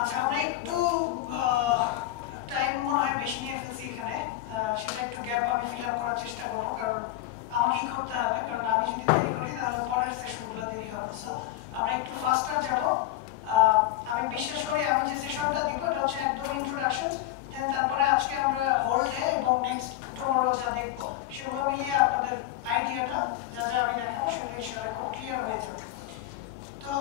আচ্ছা আমরা একটু টাইম মনে হয় বেশি নিয়ে ফেলছি এখানে, সেটা একটু গ্যাপ আমি ফিল আপ করার চেষ্টা করবো, কারণ আমাকেই করতে হবে, কারণ আমি যদি দেরি করি তাহলে পরের সেশনগুলো দেরি হবে। সো আমরা একটু ফাস্টার যাব। আমি বিশ্বাস করি আমি যে সেশনটা দিব এটা হচ্ছে একদম ইন্ট্রোডাকশন, দেন তারপরে আজকে আমরা হোল ডে এবং নেক্সট টুমরো যা দেখবো সেগুলো মিলিয়ে আপনাদের আইডিয়াটা যা যা আমি দেখাবো সেটা ইনশাআল্লাহ খুব ক্লিয়ার হয়ে যাবে। তো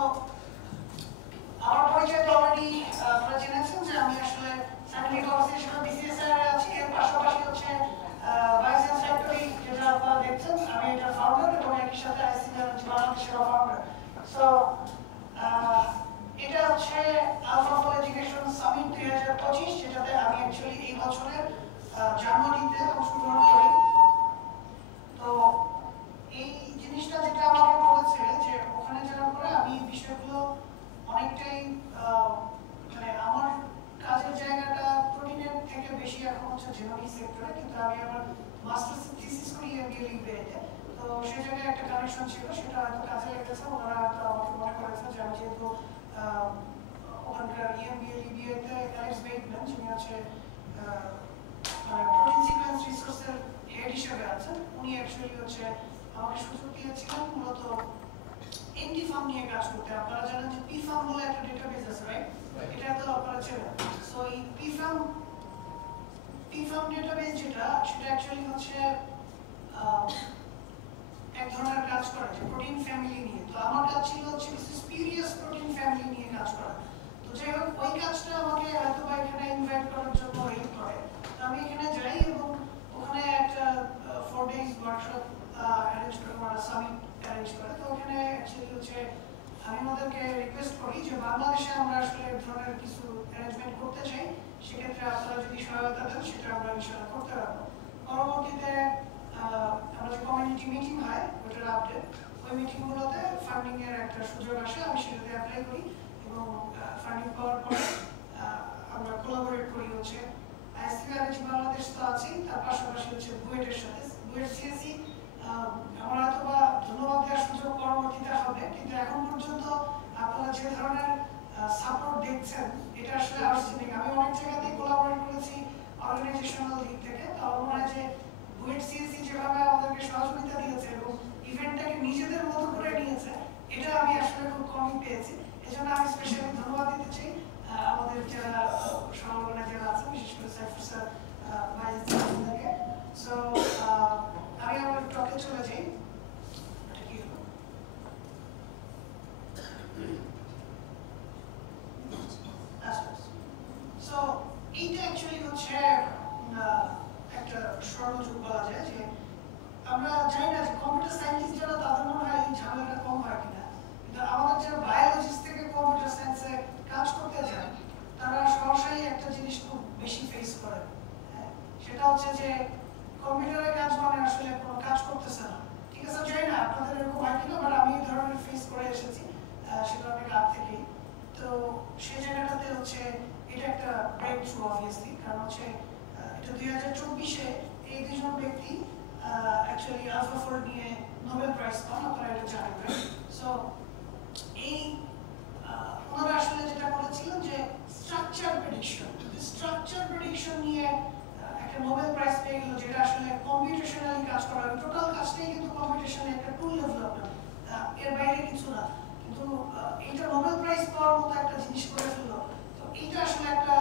আমার পরিচয় তো অলরেডি আপনারা জেনেছেন যে আমি আসলে সায়েন্টিফিক অফিসার হিসেবে বিসিএসআই এর আছি, এর পাশাপাশি হচ্ছে বায়োসায়েন্স ফ্যাক্টরি যেটা আপনারা দেখছেন আমি এটার ফাউন্ডার এবং একই সাথে আইসি বাংলাদেশের ফাউন্ডার। সো এটা হচ্ছে আলফা ফল এডুকেশন সামিট 2025, যেটাতে আমি অ্যাকচুয়ালি এই বছরের জানুয়ারিতে অংশগ্রহণ করি। তো এই জিনিসটা যেটা আমাকে বলেছে যে ওখানে যাওয়ার পরে আমি বিষয়গুলো অনেকটাই মানে আমার কাজের জায়গাটা প্রোটিনের থেকে বেশি এখন হচ্ছে জেনোমিক সেক্টরে, কিন্তু আমি আমার মাস্টার্স থিসিস করি এমবিএ লিবিয়াতে। তো সেই জায়গায় একটা কানেকশন ছিল, সেটা হয়তো কাজে লেগেছে। ওনারা হয়তো আমাকে মনে করেছে যে আমি যেহেতু ওখানকার এমবিএ লিবিয়াতে অ্যালেক্স বেইটম্যান যিনি হচ্ছে মানে প্রোটিন সিকোয়েন্স রিসোর্সের হেড হিসেবে আছেন, উনি অ্যাকচুয়ালি হচ্ছে আমাকে সুযোগ দিয়েছিলেন মূলত এনটিফার্ম নিয়ে কাজ করতে। আপনারা জানেন যে পিফার্ম বলে একটা ডেটাবেস আছে, রাইট? এটা তো আপনারা চেনেন। সো এই পিফার্ম ডেটাবেস যেটা সেটা অ্যাকচুয়ালি হচ্ছে এক ধরনের কাজ করে যে প্রোটিন ফ্যামিলি নিয়ে। তো আমার কাজ ছিল হচ্ছে স্পিরিয়াস প্রোটিন ফ্যামিলি নিয়ে কাজ করা। তো যাই হোক ওই কাজটা আমাকে হয়তো বা এখানে ইনভাইট করার জন্য হেল্প করে। তো আমি এখানে যাই এবং ওখানে একটা 4 days ওয়ার্কশপ অ্যারেঞ্জ করে, ওরা সামিট অ্যারেঞ্জ করে। তো ওখানে অ্যাকচুয়ালি হচ্ছে আমি ওদেরকে রিকোয়েস্ট করি যে বাংলাদেশে আমরা আসলে এই ধরনের কিছু অ্যারেঞ্জমেন্ট করতে চাই, সেক্ষেত্রে আপনারা যদি সহায়তা দেন সেটা আমরা ইনশাআল্লাহ করতে পারবো। পরবর্তীতে আমরা যে কমিউনিটি মিটিং হয় ওটার আপডেট, ওই মিটিংগুলোতে ফান্ডিং এর একটা সুযোগ আসে, আমি সেটাতে অ্যাপ্লাই করি এবং ফান্ডিং পাওয়ার পরে আমরা কোলাবোরেট করি হচ্ছে আইসিআরএইচ বাংলাদেশ তো আছেই, তার পাশাপাশি হচ্ছে বুয়েটের সাথে। বুয়েট সিএসি আমার হয়তো বা ধন্যবাদ দেওয়ার সুযোগ পরবর্তীতে হবে, কিন্তু এখন পর্যন্ত আপনারা যে ধরনের সাপোর্ট দেখছেন এটা আসলে আউটস্ট্যান্ডিং। আমি অনেক জায়গাতেই কোলাবোরেট করেছি অর্গানাইজেশনাল দিক থেকে। তো আমার মনে হয় যে বুয়েট সিএসি যেভাবে আমাদেরকে সহযোগিতা দিয়েছে এবং ইভেন্টটাকে নিজেদের মতো করে নিয়েছে, এটা আমি আসলে খুব কমই পেয়েছি। এজন্য আমি স্পেশালি ধন্যবাদ দিতে চাই আমাদের যারা সংগঠনে যারা আছেন, বিশেষ করে সাইফুর স্যার, ভাইস থেকে। সো আমি আমার টকে চলে যাই। সো এইটা অ্যাকচুয়ালি হচ্ছে একটা স্বর্ণযুগ বলা যায়। যে আমরা জানি না যে কম্পিউটার সায়েন্টিস্ট যারা তাদের মনে হয় এই ঝামেলাটা কম হয় কিনা, কিন্তু আমাদের যারা বায়োলজিস্ট থেকে কম্পিউটার সায়েন্সে কাজ করতে যায় তারা সরাসরি একটা জিনিস খুব বেশি ফেস করে। সেটা হচ্ছে যে কম্পিউটারে কাজ মানে আসলে কোনো কাজ করতেছে না। ঠিক আছে, জানি না আপনাদের এরকম হয় কিনা, বাট আমি এই ধরনের ফেস করে এসেছি সেটা অনেক আগ থেকেই। তো সেই জায়গাটাতে হচ্ছে এটা একটা ব্রেক থ্রু অবভিয়াসলি, কারণ হচ্ছে এটা 2024-এ এই দুজন ব্যক্তি অ্যাকচুয়ালি আলফাফোল্ড নিয়ে নোবেল প্রাইজ পান, আপনারা এটা জানেন। সো এই ওনারা আসলে যেটা করেছিলেন যে স্ট্রাকচার প্রেডিকশন নিয়ে একটা নোবেল প্রাইজ পেয়ে গেল, যেটা আসলে কম্পিউটেশনালি কাজ করা হয়। টোটাল কাজটাই কিন্তু কম্পিউটেশনে একটা টুল ডেভেলপমেন্ট, এর বাইরে কিছু না। কিন্তু এইটা নোবেল প্রাইজ পাওয়ার মতো একটা জিনিস করে ফেললো। তো এইটা আসলে একটা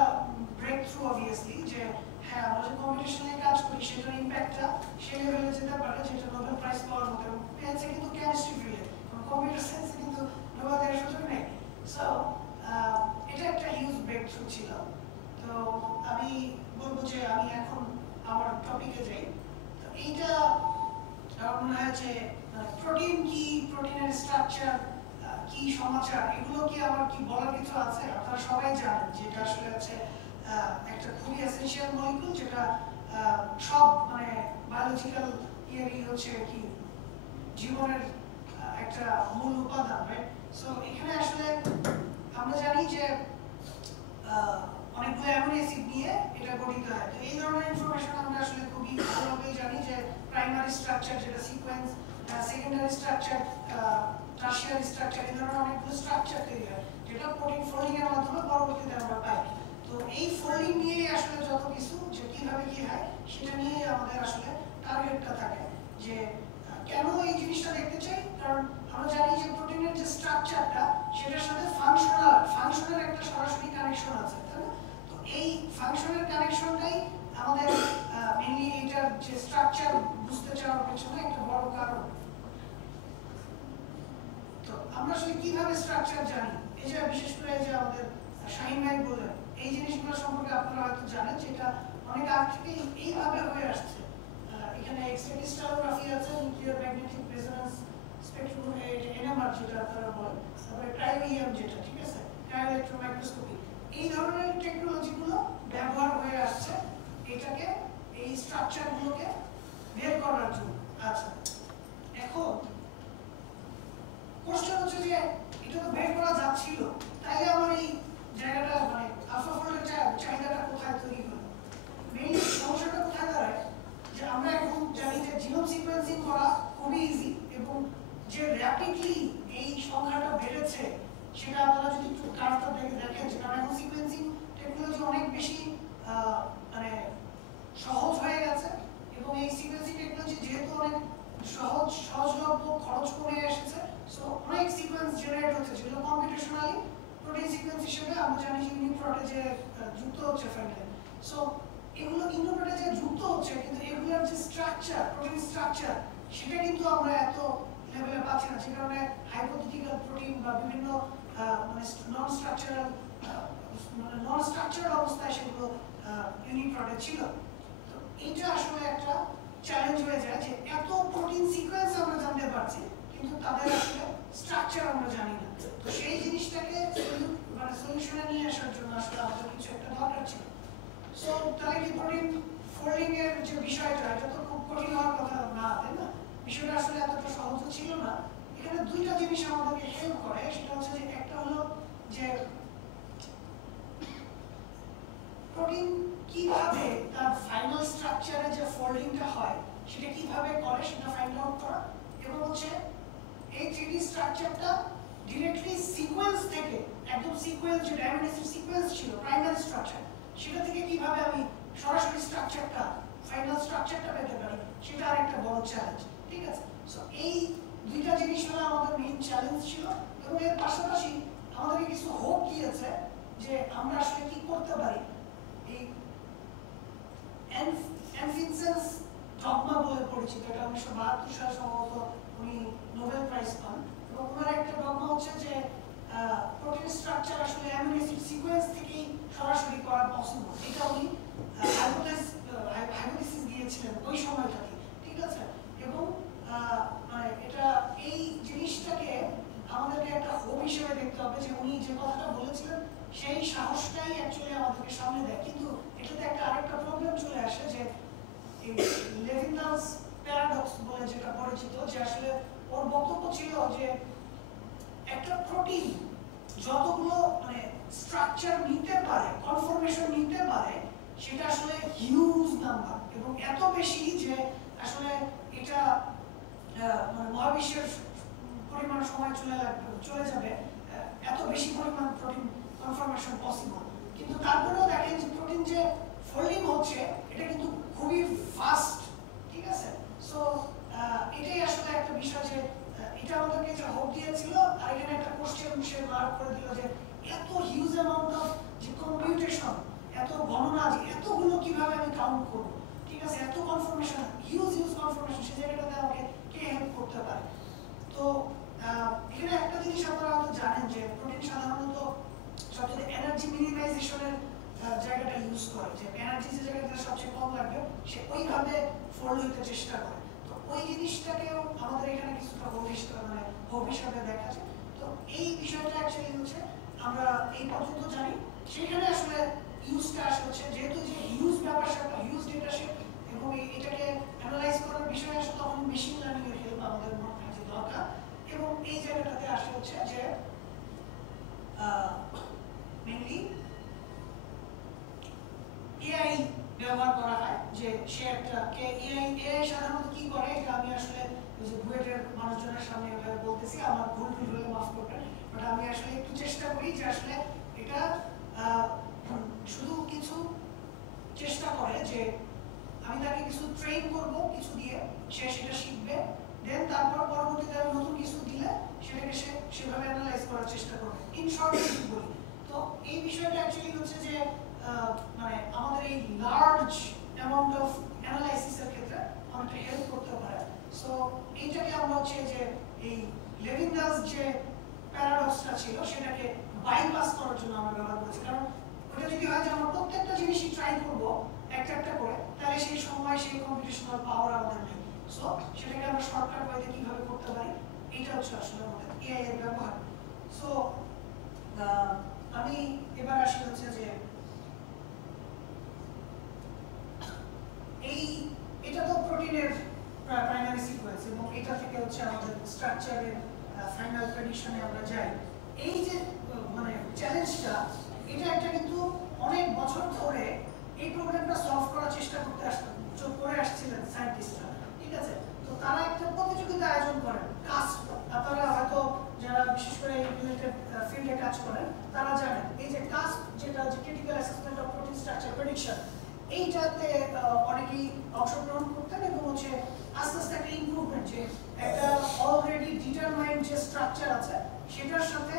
ব্রেক থ্রু অবভিয়াসলি, যে হ্যাঁ আমরা যে কম্পিউটেশনালি কাজ করি সেটার ইম্প্যাক্টটা সেই লেভেলে যেতে পারে যেটা নোবেল প্রাইজ পাওয়ার মতো। পেয়েছে কিন্তু কেমিস্ট্রি ফিল্ডে, কম্পিউটার সায়েন্সে কিন্তু নোবেল দেওয়ার সুযোগ নেই। সো এটা একটা হিউজ ব্রেক থ্রু ছিল। তো আমি বলবো যে আমি এখন আমার টপিকে যাই। তো এইটা আমার মনে হয় যে প্রোটিন কি, প্রোটিনের স্ট্রাকচার কি, সমাচার, এগুলো কি আমার কি বলার কিছু আছে? আপনারা সবাই জানেন যে এটা আসলে হচ্ছে একটা খুবই এসেনশিয়াল মলিকুল, যেটা সব মানে বায়োলজিক্যাল ইয়ারই হচ্ছে কি জীবনের একটা মূল উপাদান, রাইট? সো এখানে আসলে আমরা জানি যে অনেকগুলো অ্যামিনো অ্যাসিড নিয়ে এটা গঠিত হয়। তো এই ধরনের ইনফরমেশন আমরা আসলে খুবই ভালোভাবেই জানি যে প্রাইমারি স্ট্রাকচার যেটা sequence, secondary structure, tertiary structure, এই ধরনের অনেকগুলো স্ট্রাকচার তৈরি হয় যেটা প্রোটিন ফোল্ডিং এর মাধ্যমে পরবর্তীতে আমরা পাই। তো এই ফোল্ডিং নিয়ে আসলে যত কিছু যে কিভাবে কি হয় সেটা নিয়ে আমাদের আসলে টার্গেটটা থাকে যে কেন এই জিনিসটা দেখতে চাই, কারণ আমরা জানি যে প্রোটিনের যে স্ট্রাকচারটা সেটার সাথে ফাংশনের একটা সরাসরি কানেকশন আছে, তাই না? তো এই ফাংশনের কানেকশনটাই আমাদের মেইনলি এটার যে স্ট্রাকচার বুঝতে চাওয়ার পেছনে একটা বড় কারণ। তো আমরা আসলে কিভাবে স্ট্রাকচার জানি, এই যে বিশেষ করে যে আমাদের শাহিন ভাই বললেন এই জিনিসগুলো সম্পর্কে আপনারা হয়তো জানেন যে এটা অনেক আগ থেকে এইভাবে হয়ে আসছে। এখানে এক্স-রে ক্রিস্টালোগ্রাফি আছে, নিউক্লিয়ার ম্যাগনেটিক রেজোন্যান্স স্পেকট্রম, এনএমআর যেটা আপনারা বলেন, তারপরে ক্রাইওইএম যেটা, ঠিক আছে, ক্রায়ো ইলেকট্রন মাইক্রোস্কোপি, এই ধরনের টেকনোলজিগুলো ব্যবহার হয়ে আসছে এটাকে, এই স্ট্রাকচারগুলোকে বের করার জন্য। আচ্ছা, এখন কোশ্চেন হচ্ছে যে এটা তো বের করা যাচ্ছিল, তাইলে আমার এই জায়গাটা মানে আলফা ফোল্ডের চাহিদাটা কোথায় তৈরি হলো? মেইন সমস্যাটা কোথায় দাঁড়ায় যে আমরা এখন জানি যে জিনোম সিকোয়েন্সিং করা খুবই ইজি, এবং যে র্যাপিডলি এই সংখ্যাটা বেড়েছে সেটা আপনারা যদি একটু কার্ভটা দেখেন, যে কারণ এখন সিকোয়েন্সিং টেকনোলজি অনেক বেশি মানে সহজ হয়ে গেছে, এবং এই সিকোয়েন্সিং টেকনোলজি যেহেতু অনেক সহজলভ্য, খরচ কমে এসেছে, সো অনেক সিকোয়েন্স জেনারেট হচ্ছে যেগুলো কম্পিউটেশনালি প্রোটিন সিকোয়েন্স হিসেবে আমরা জানি যে ইউনিপ্রোটে যে যুক্ত হচ্ছে ফাইনালি। সো এগুলো ইউনিপ্রোটে যে যুক্ত হচ্ছে, কিন্তু এগুলোর যে স্ট্রাকচার, প্রোটিন স্ট্রাকচার, সেটা কিন্তু আমরা এত লেভেলে পাচ্ছি না, যে কারণে হাইপোথেটিক্যাল প্রোটিন বা বিভিন্ন মানে নন স্ট্রাকচারাল অবস্থায় সেগুলো ইউনিপ্রোটে ছিল। তো এটা আসলে একটা চ্যালেঞ্জ হয়ে যায় যে এত প্রোটিন সিকোয়েন্স আমরা জানতে পারছি, কিন্তু তাদের আসলে স্ট্রাকচার আমরা জানি না। তো সেই জিনিসটাকে মানে সলিউশনে নিয়ে আসার জন্য আসলে আমাদের কিছু একটা দরকার ছিল। সো তাহলে কি প্রোটিন ফোল্ডিং এর যে বিষয়টা, এটা তো খুব কঠিন হওয়ার কথা না, তাই না? বিষয়টা আসলে এতটা সহজ ছিল না। এখানে দুইটা জিনিস আমাদেরকে হেল্প করে, সেটা হচ্ছে যে একটা হলো যে প্রোটিন কিভাবে তার ফাইনাল স্ট্রাকচারে যে ফোল্ডিংটা হয় সেটা কিভাবে করে সেটা ফাইন্ড আউট করা, এবং হচ্ছে এই 3D স্ট্রাকচারটা ডিরেক্টলি সিকোয়েন্স থেকে, একদম সিকোয়েন্স যে ডায়ামিনিসিভ সিকোয়েন্স ছিল প্রাইমারি স্ট্রাকচার, সেটা থেকে কিভাবে আমি সরাসরি স্ট্রাকচারটা, ফাইনাল স্ট্রাকচারটা পেতে পারি, সেটা আরেকটা বড় চ্যালেঞ্জ। ঠিক আছে, সো এই দুইটা জিনিস হলো আমাদের মেইন চ্যালেঞ্জ ছিল, এবং এর পাশাপাশি আমাদেরকে কিছু হোপ দিয়েছে যে আমরা আসলে কি করতে পারি। এই অ্যানফিনসেন্স ডগমা বলে পরিচিত, এটা 1972 সালে সম্ভবত উনি নোবেল প্রাইজ পান, এবং ওনার একটা ডগমা হচ্ছে যে প্রোটিন স্ট্রাকচার আসলে অ্যামিনো অ্যাসিড সিকোয়েন্স থেকেই সরাসরি করা পসিবল। এটা উনি হাইপোথেসিস দিয়েছিলেন ওই সময়টাতে, ঠিক আছে, এবং মানে এটা এই জিনিসটাকে আমাদেরকে একটা হোপ হিসেবে দেখতে হবে যে উনি যে কথাটা বলেছিলেন সেই সাহসটাই অ্যাকচুয়ালি আমাদেরকে সামনে দেয়। কিন্তু এটাতে একটা আরেকটা প্রবলেম চলে আসে যে লেভিনদাস প্যারাডক্স বলে যেটা পরিচিত, যে আসলে ওর বক্তব্য ছিল যে একটা প্রোটিন যতগুলো মানে স্ট্রাকচার নিতে পারে, কনফরমেশন নিতে পারে, সেটা আসলে হিউজ নাম্বার, এবং এত বেশি যে আসলে এটা মানে মহাবিশ্বের পরিমাণ সময় চলে যাবে, এত বেশি পরিমাণ প্রোটিন কনফরমেশন পসিবল। কিন্তু তারপরেও দেখেন যে প্রোটিন যে ফোল্ডিং হচ্ছে এটা কিন্তু খুবই ফাস্ট, ঠিক আছে। সো এটাই আসলে একটা বিষয় যে এটা আমাদেরকে যে হোপ দিয়েছিল, আর এখানে একটা কোশ্চেন সে মার্ক করে দিল যে এত হিউজ অ্যামাউন্ট অফ যে কম্পিউটেশন, এত গণনা, যে এতগুলো কিভাবে আমি কাউন্ট করব, ঠিক আছে, এত কনফরমেশন, হিউজ কনফরমেশন, সেই জায়গাটাতে আমাকে কে হেল্প করতে পারে। তো এখানে একটা জিনিস আপনারা হয়তো জানেন যে প্রোটিন সাধারণত সবচেয়ে এনার্জি মিনিমাইজেশনের জায়গাটা ইউজ করে, যে এনার্জি যে জায়গাটা সবচেয়ে কম লাগবে সে ওইভাবে ফোল্ড হইতে চেষ্টা করে। তো ওই জিনিসটাকেও আমাদের এখানে কিছুটা হোপ হিসাবে দেখা যায়। তো এই বিষয়টা অ্যাকচুয়ালি হচ্ছে আমরা এই পর্যন্ত জানি, সেখানে আসলে ইউজটা আসে হচ্ছে যেহেতু যে হিউজ ব্যাপার সেটা, হিউজ ডেটা সেট, এবং এটাকে অ্যানালাইজ করার বিষয় আসে তখন মেশিন লার্নিং এর হেল্প আমাদের কাছে দরকার। এবং এই জায়গাটাতে আসে হচ্ছে যে মেইনলি এআই ব্যবহার করা হয়, যে সে একটা এআই সাধারণত কি করে, এটা আমি আসলে ওই যে বুয়েটের মানুষজনের সামনে এভাবে বলতেছি, আমার ভুল হলে মাফ করবেন, বাট আমি আসলে একটু চেষ্টা করি যে আসলে এটা চেষ্টা করে যে আমি তাকে কিছু ট্রেন করব কিছু দিয়ে, সে সেটা শিখবে, দেন তারপর পরবর্তীতে আমি নতুন কিছু দিলে সেটাকে সে সেভাবে অ্যানালাইজ করার চেষ্টা করবে। ইন শর্ট যদি বলি তো এই বিষয়টা অ্যাকচুয়ালি হচ্ছে যে মানে আমাদের এই লার্জ অ্যামাউন্ট অফ অ্যানালাইসিসের ক্ষেত্রে অনেকটা হেল্প করতে পারে। সো এইটাকে আমরা হচ্ছে যে এই লেভিনদাস যে প্যারাডক্সটা ছিল সেটাকে বাইপাস করার জন্য আমরা ব্যবহার করেছি। কারণ ওটা যদি হয় যে আমরা প্রত্যেকটা জিনিসই ট্রাই করবো একটা একটা করে, তাহলে সেই সময় সেই কম্পিটিশনাল পাওয়ার আমাদের নেই। সো সেটাকে আমরা শর্টকাট ওয়েতে কিভাবে করতে পারি, এইটা হচ্ছে আসলে আমাদের এআই এর ব্যবহার। সো আমি এবার আসি হচ্ছে যে এটা তো প্রোটিনের প্রাইমারি সিকোয়েন্স এবং এটা থেকে হচ্ছে আমাদের স্ট্রাকচারের ফাইনাল প্রেডিকশনে আমরা যাই। এই যে মানে চ্যালেঞ্জটা, এটা একটা কিন্তু অনেক বছর ধরে এই প্রবলেমটা সলভ করার চেষ্টা করে আসছিলেন সায়েন্টিস্টরা, ঠিক আছে? তো তারা একটা প্রতিযোগিতা আয়োজন করেন কাস্প। আপনারা হয়তো যারা বিশেষ করে এই রিলেটেড ফিল্ডে কাজ করেন তারা জানেন এই যে কাস্প, যেটা হচ্ছে critical assessment of protein structure prediction, এইটাতে অনেকেই অংশগ্রহণ করতেন এবং হচ্ছে আস্তে আস্তে একটা ইমপ্রুভমেন্ট, যে একটা অলরেডি ডিটারমাইন্ড যে স্ট্রাকচার আছে সেটার সাথে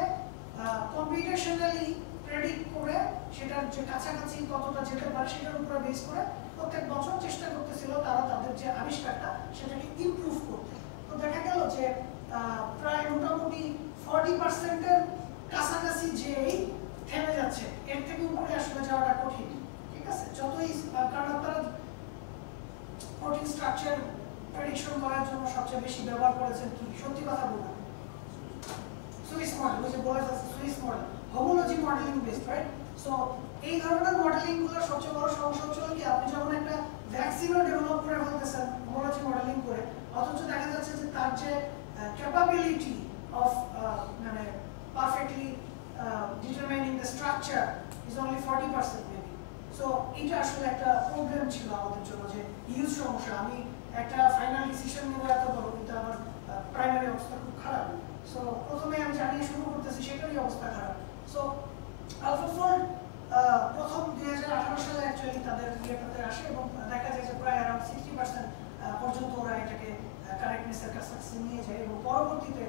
কম্পিউটেশনালি প্রেডিক্ট করে সেটার যে কাছাকাছি কতটা যেতে পারে সেটার উপরে বেস করে প্রত্যেক বছর চেষ্টা করতেছিল তারা তাদের যে আবিষ্কারটা সেটাকে ইমপ্রুভ করতে। তো দেখা গেল যে প্রায় মোটামুটি 40% এর কাছাকাছি যেই থেমে যাচ্ছে, এর থেকে উপরে আসলে যাওয়াটা কঠিন, ঠিক আছে? যতই কারণ আপনারা প্রোটিন স্ট্রাকচার প্রেডিকশন করার জন্য সবচেয়ে বেশি ব্যবহার করেছেন কি, সত্যি কথা বলুন, সুইস মডেল, ওই যে বলা যাচ্ছে Swiss model, homology modelling based, right? So এই ধরনের মডেলিং গুলোর সবচেয়ে বড় সমস্যা হচ্ছে কি, আপনি যখন একটা ভ্যাকসিনও ডেভেলপ করে ফেলতেছেন হোমোলজি মডেলিং করে, অথচ দেখা যাচ্ছে যে তার যে ক্যাপাবিলিটি অফ মানে perfectly determining the structure is only 40% maybe. So এটা আসলে একটা প্রবলেম ছিল আমাদের জন্য, যে হিউজ সমস্যা। আমি একটা ফাইনাল ডিসিশন নেব এত বড়, কিন্তু আমার প্রাইমারি অবস্থা খুব খারাপ। সো প্রথমে আমি জানিয়ে শুরু করতেছি, সেটারই অবস্থা খারাপ। সো আলফাফোল্ড প্রথম 2018 সালে অ্যাকচুয়ালি তাদের ইয়েটাতে আসে এবং দেখা যায় যে প্রায় অ্যারাউন্ড 60% পর্যন্ত ওরা এটাকে কারেক্টনেসের কাছাকাছি নিয়ে যায় এবং পরবর্তীতে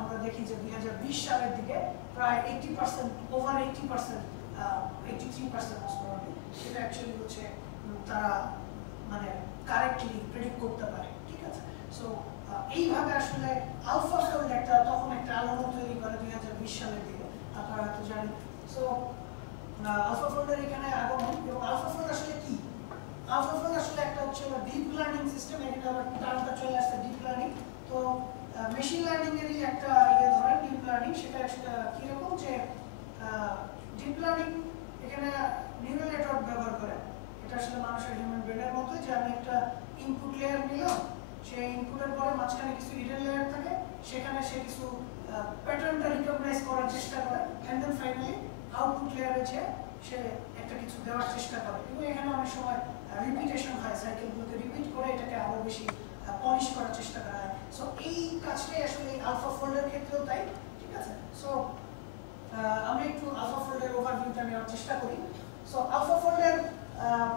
আমরা দেখি যে 2020 সালের দিকে প্রায় 80%, ওভার 80%, 83% মোস্টলি সেটা অ্যাকচুয়ালি হচ্ছে তারা মানে কারেক্টলি প্রেডিক্ট করতে পারে, ঠিক আছে? সো এইভাবে আসলে আলফাফোল্ড একটা তখন একটা আলোড়ন তৈরি করে 2020 সালের দিকে, আপনারা হয়তো জানেন। সো আলফাফোল্ডের এখানে আগমন, এবং আলফাফোল্ড আসলে কি? আলফাফোল্ড আসলে একটা হচ্ছে ডিপ লার্নিং সিস্টেম, এটা আবার টার্মটা চলে আসছে ডিপ লার্নিং। তো মেশিন লার্নিং এরই একটা ইয়ে ধরেন ডিপ লার্নিং, সেটা কিরকম যে ডিপ লার্নিং এখানে নিউরাল নেটওয়ার্ক ব্যবহার করে। এটা আসলে মানুষের হিউম্যান ব্রেনের মতো, যে আমি একটা ইনপুট লেয়ার নিলাম, সেই ইনপুটের পরে মাঝখানে কিছু হিডেন লেয়ার থাকে, সেখানে সে কিছু প্যাটার্নটা রিকগনাইজ করার চেষ্টা করে, এন্ড দেন ফাইনালি আউটপুট লেয়ারে যে সে একটা কিছু দেওয়ার চেষ্টা করে। এবং এখানে অনেক সময় রিপিটেশন হয়, সাইকেলগুলোকে রিপিট করে এটাকে আরো বেশি পলিশ করার চেষ্টা করা হয়। সো এই কাজটাই আসলে আলফাফোল্ডের ক্ষেত্রেও তাই, ঠিক আছে? সো আমরা একটু আলফাফোল্ডের ওভারভিউটা নেওয়ার চেষ্টা করি। সো আলফাফোল্ডের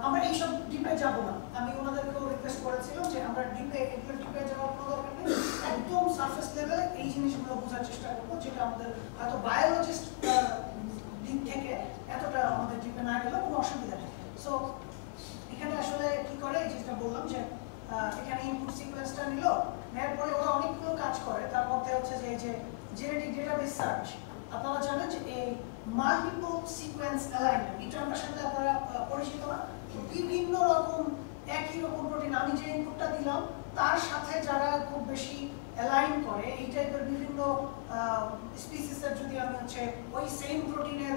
আমরা এইসব ডিপে যাব না, আমি ওনাদেরকেও রিকোয়েস্ট করেছিলাম যে আমরা এগুলো ডিপে যাওয়ার কোনো দরকার নেই, একদম সারফেস লেভেলে এই জিনিসগুলো বোঝার চেষ্টা করবো, যেটা আমাদের হয়তো বায়োলজিস্ট দিক থেকে এতটা আমাদের ডিপে না গেলেও কোনো অসুবিধা নেই। সো এখানে আসলে কি করে, এই যেটা বললাম যে এখানে ইনপুট সিকোয়েন্সটা নিল, নেওয়ার পরে ওরা অনেকগুলো কাজ করে। তার মধ্যে হচ্ছে যে এই যে জেনেটিক ডেটাবেস সার্চ, আপনারা জানেন যে এই মাল্টিপল সিকোয়েন্স অ্যালাইনমেন্ট, এই টার্মটার সাথে আপনারা পরিচিত না? বিভিন্ন রকম একই রকম প্রোটিন আমি যে ইনপুটটা দিলাম তার সাথে যারা খুব বেশি অ্যালাইন করে, এই টাইপের বিভিন্ন স্পিসিসের যদি আমি হচ্ছে ওই সেম প্রোটিনের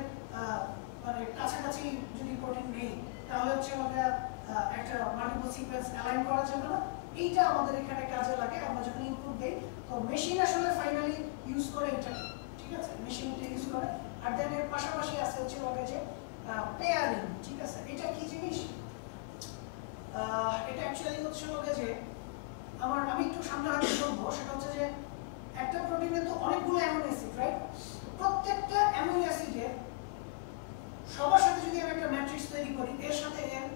মানে কাছাকাছি যদি প্রোটিন নেই, তাহলে হচ্ছে আমরা একটা মাল্টিপল সিকোয়েন্স অ্যালাইন করা যাবে না। এইটা আমাদের এখানে কাজে লাগে আমরা যখন ইনপুট দেই। তো মেশিন আসলে ফাইনালি ইউজ করে এটা, ঠিক আছে? মেশিনটা ইউজ করে। আর দেন এর পাশাপাশি আছে হচ্ছে লগে যে পেয়ারিং, ঠিক আছে? এটা কি জিনিস? এটা অ্যাকচুয়ালি হচ্ছে লগে যে আমি একটু সামনে হাতে বলবো, সেটা হচ্ছে যে একটা প্রোটিনে তো অনেকগুলো অ্যামিনো অ্যাসিড, রাইট? প্রত্যেকটা অ্যামিনো অ্যাসিডের সবার সাথে যদি আমি একটা ম্যাট্রিক্স তৈরি করি, এর সাথে এর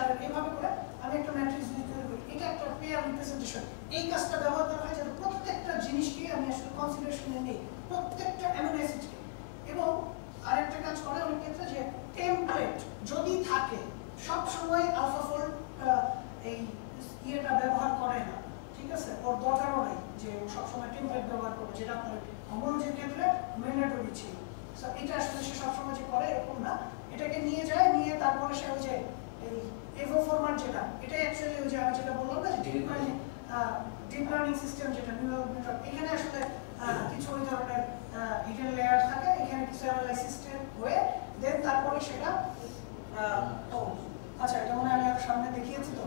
4 এভাবে করে আমি একটা ম্যাট্রিক্স তৈরি করি। এটা একটা পেয়ার রিপ্রেজেন্টেশন। এই কাজটা ব্যবহার করা হয় যাতে প্রত্যেকটা জিনিসকে আমি আসলে কনসিডারেশনে নেই, প্রত্যেকটা অ্যামিনো অ্যাসিডকে। এবং আরেকটা কাজ করে অনেক ক্ষেত্রে যে টেমপ্লেট যদি থাকে, সব সময় আলফাফোল্ড এই ইয়েটা ব্যবহার করে না, ঠিক আছে? ওর দরকারও নেই যে সবসময় টেমপ্লেট ব্যবহার করবে, যেটা আপনার হোমোলজির ক্ষেত্রে ম্যান্ডেটরি ছিল। সো এটা আসলে সে সবসময় যে করে এরকম না, এটাকে নিয়ে যায়, নিয়ে তারপরে সে ওই যে এই এভো ফরম্যাট যেটা, এটা অ্যাকচুয়ালি ওই যে আমি যেটা বললাম না যে ডিপ লার্নিং সিস্টেম যেটা নিউরাল নেটওয়ার্ক, এখানে আসলে কিছু ওই ধরনের হিডেন লেয়ার থাকে, এখানে কিছু অ্যানালাইসিস হয়ে দেন তারপরে সেটা আচ্ছা এটা মনে আমি আর সামনে দেখিয়েছি তো।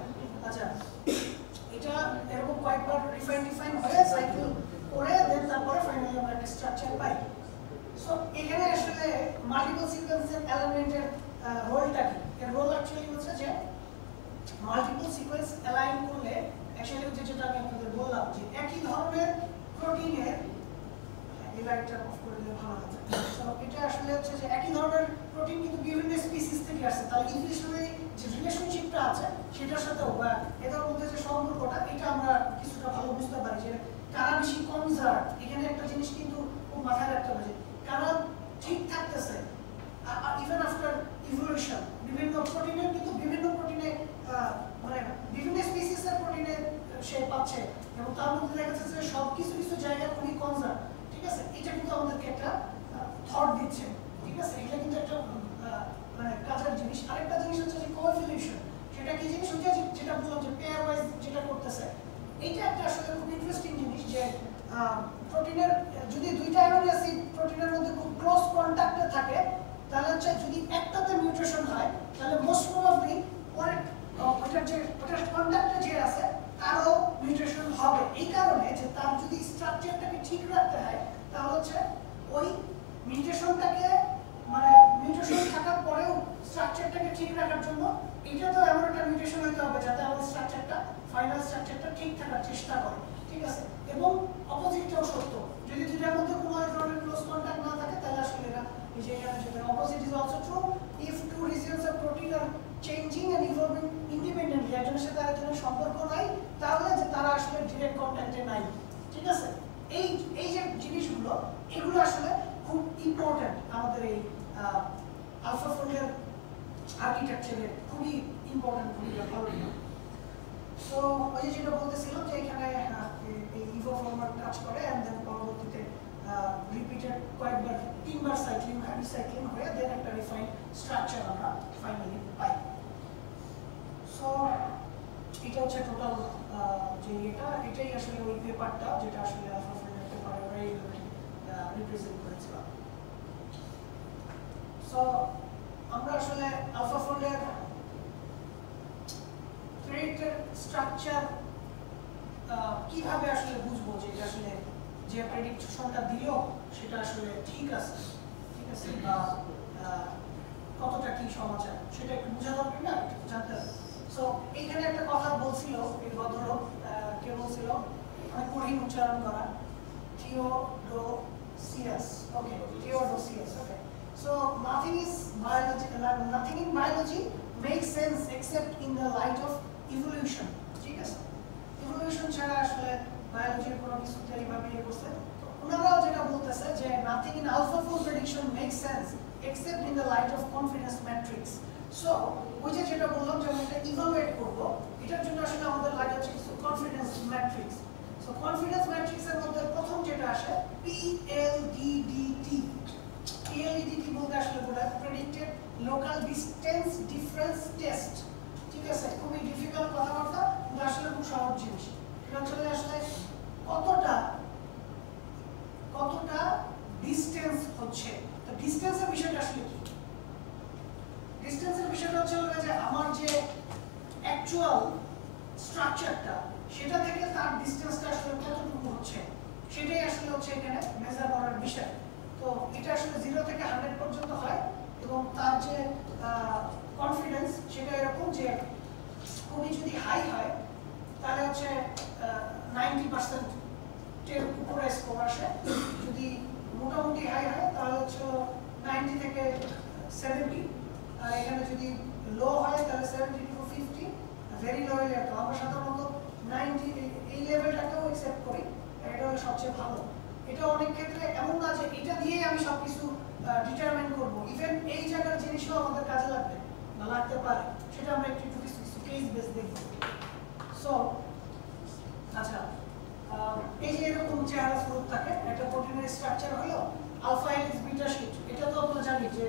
আচ্ছা এটা এরকম কয়েকবার ডিফাইন হয়ে সাইকেল করে দেন তারপরে ফাইনালি আমরা একটা স্ট্রাকচার পাই। সো এখানে আসলে মাল্টিপল সিকোয়েন্সের এলিমেন্টের রোলটা কি? এর রোল অ্যাকচুয়ালি হচ্ছে যে মাল্টিপল সিকোয়েন্স অ্যালাইন করলে অ্যাকচুয়ালি যেটা আমি আপনাদের বললাম যে একই ধরনের প্রোটিনের এই লাইটটা অফ করে দিলে ভালো হবে। সো এটা আসলে হচ্ছে যে একই ধরনের প্রোটিন কিন্তু বিভিন্ন স্পিসিস থেকে আসছে, তাহলে ইভলিউশনারি যে রিলেশনশিপটা আছে সেটার সাথে বা এদের মধ্যে যে সম্পর্কটা, এটা আমরা কিছুটা ভালো বুঝতে পারি যে কারা বেশি কনজার্ভ। এখানে একটা জিনিস কিন্তু খুব মাথায় রাখতে হবে যে কারা ঠিক থাকতেছে ইভেন আফটার ইভলিউশন। বিভিন্ন প্রোটিনের কিন্তু বিভিন্ন প্রোটিনে মানে বিভিন্ন স্পিসিসের প্রোটিনে সে পাচ্ছে, এবং তার মধ্যে দেখা যাচ্ছে যে সব কিছু কিছু জায়গায় খুবই কনজার্ভ, ঠিক আছে? এটা কিন্তু আমাদেরকে একটা থট দিচ্ছে, ঠিক আছে? এটা কিন্তু একটা মানে কাজের জিনিস। আরেকটা জিনিস হচ্ছে যে কোএফিলিউশন। সেটা কি জিনিস? ওইটা যেটা বললাম যে পেয়ার ওয়াইজ যেটা করতেছে, এইটা একটা আসলে খুব ইন্টারেস্টিং জিনিস যে প্রোটিনের যদি দুইটা অ্যামিনো অ্যাসিড প্রোটিনের মধ্যে খুব ক্লোজ কন্টাক্টে থাকে, তাহলে হচ্ছে যদি একটাতে মিউটেশন হয় তাহলে মোস্ট প্রবাবলি ওটার কন্টাক্টে যে আছে তারও মিউটেশন হবে। এই কারণে যে তার যদি স্ট্রাকচারটাকে ঠিক রাখতে হয়, তাহলে হচ্ছে ওই মিউটেশনটাকে মানে মিউটেশন থাকার পরেও স্ট্রাকচারটাকে ঠিক রাখার জন্য এটা তো এমন একটা মিউটেশন হতে হবে যাতে আমাদের স্ট্রাকচারটা ফাইনাল স্ট্রাকচারটা ঠিক থাকার চেষ্টা করে, ঠিক আছে? এবং অপোজিটটাও সত্য, যদি দুটার মধ্যে কোনো ধরনের ক্লোজ কন্টাক্ট না থাকে তাহলে আসলে এটা এই যে এখানে যেটা opposite is also true if two regions of protein are changing and evolving independently, একজনের সাথে আরেকজনের সম্পর্ক নাই, তাহলে যে তারা আসলে ডিরেক্ট কন্ট্যাক্টে নাই, ঠিক আছে? এই যে জিনিসগুলো, এগুলো আসলে খুব ইম্পর্টেন্ট আমাদের এই আলফাফোল্ডের আর্কিটেকচারে, খুবই ইম্পর্টেন্ট ভূমিকা পালন করে। সো ওই যে যেটা বলতেছিলাম যে এখানে এই ইভো ফরম্যাট কাজ করে এন্ড দেন পরবর্তীতে রিপিটেড কয়েকবার 3বার সাইক্লিং রিসাইক্লিং হয়ে দেন একটা রিফাইন্ড স্ট্রাকচার আমরা ফাইনালি পাই। সো এটা হচ্ছে টোটাল যে এটাই আসলে ওই পেপারটা যেটা আসলে আলফাফোল্ডের পেপারে আমরা এইভাবে রিপ্রেজেন্ট করেছিলাম। সো আমরা আসলে আলফাফোল্ডের থ্রেডের স্ট্রাকচার কিভাবে আসলে বুঝবো যে এটা আসলে যে প্রেডিকশনটা দিল সেটা আসলে ঠিক আছে, ঠিক আছে, বা কতটা কি সমাচার সেটা একটু বোঝা দরকার না, জানতে হবে। সো এইখানে একটা কথা বলছিল এই ভদ্রলোক, কে বলছিল, অনেক কঠিন উচ্চারণ করা, Theodosius, okay, Theodosius, okay. So nothing in biology makes sense except in the light of evolution, ঠিক আছে? ইভলিউশন ছাড়া আসলে বায়োলজির কোনো কিছুতে এইভাবে ইয়ে করছে। ওনারাও যেটা বলতেছে যে nothing in AlphaFold prediction makes sense except in the light of confidence matrix. So ওই যে যেটা বললাম যে আমরা এটা ইভালুয়েট করব, এটার জন্য আসলে আমাদের লাগে হচ্ছে কিছু কনফিডেন্স ম্যাট্রিক্স। সো কনফিডেন্স ম্যাট্রিক্সের মধ্যে প্রথম যেটা আসে PLDDT। PLDDT বলতে আসলে বোঝায় predicted local distance difference test, ঠিক আছে? খুবই ডিফিকাল্ট কথাবার্তা, কিন্তু আসলে খুব সহজ জিনিস। এটা আসলে কতটা ডিসটেন্স হচ্ছে। তো ডিসটেন্সের বিষয়টা আসলে কি? ডিসটেন্সের বিষয়টা হচ্ছে যে আমার যে অ্যাকচুয়াল স্ট্রাকচারটা সেটা থেকে তার ডিসটেন্সটা আসলে কতটুকু হচ্ছে, সেটাই আসলে হচ্ছে এখানে মেজার করার বিষয়। তো এটা আসলে 0 থেকে 100 পর্যন্ত হয়, এবং তার যে কনফিডেন্স সেটা এরকম যে খুবই যদি হাই হয় তাহলে হচ্ছে 90% এর উপরে স্কোর আসে, যদি মোটামুটি হাই হয় তাহলে হচ্ছে 90 থেকে 70, আর এখানে যদি লো হয় তাহলে 70 to 50 হলে সবচেয়ে ভালো, এটা অনেক ক্ষেত্রে এমন না যে এটা দিয়ে আমি সবকিছু ডিটারমাইন করব। ইভেন এই জায়গার জিনিসও আমাদের কাজে লাগবে বা লাগতে পারে, সেটা আমরা একটু কিছু কেস বেস দেখব। সো আচ্ছা, এই যে এরকম চেহারা স্বরূপ থাকে একটা প্রোটিনের স্ট্রাকচার হলো আলফা হেলিক্স বিটা শীট। এটা তো আমরা জানি যে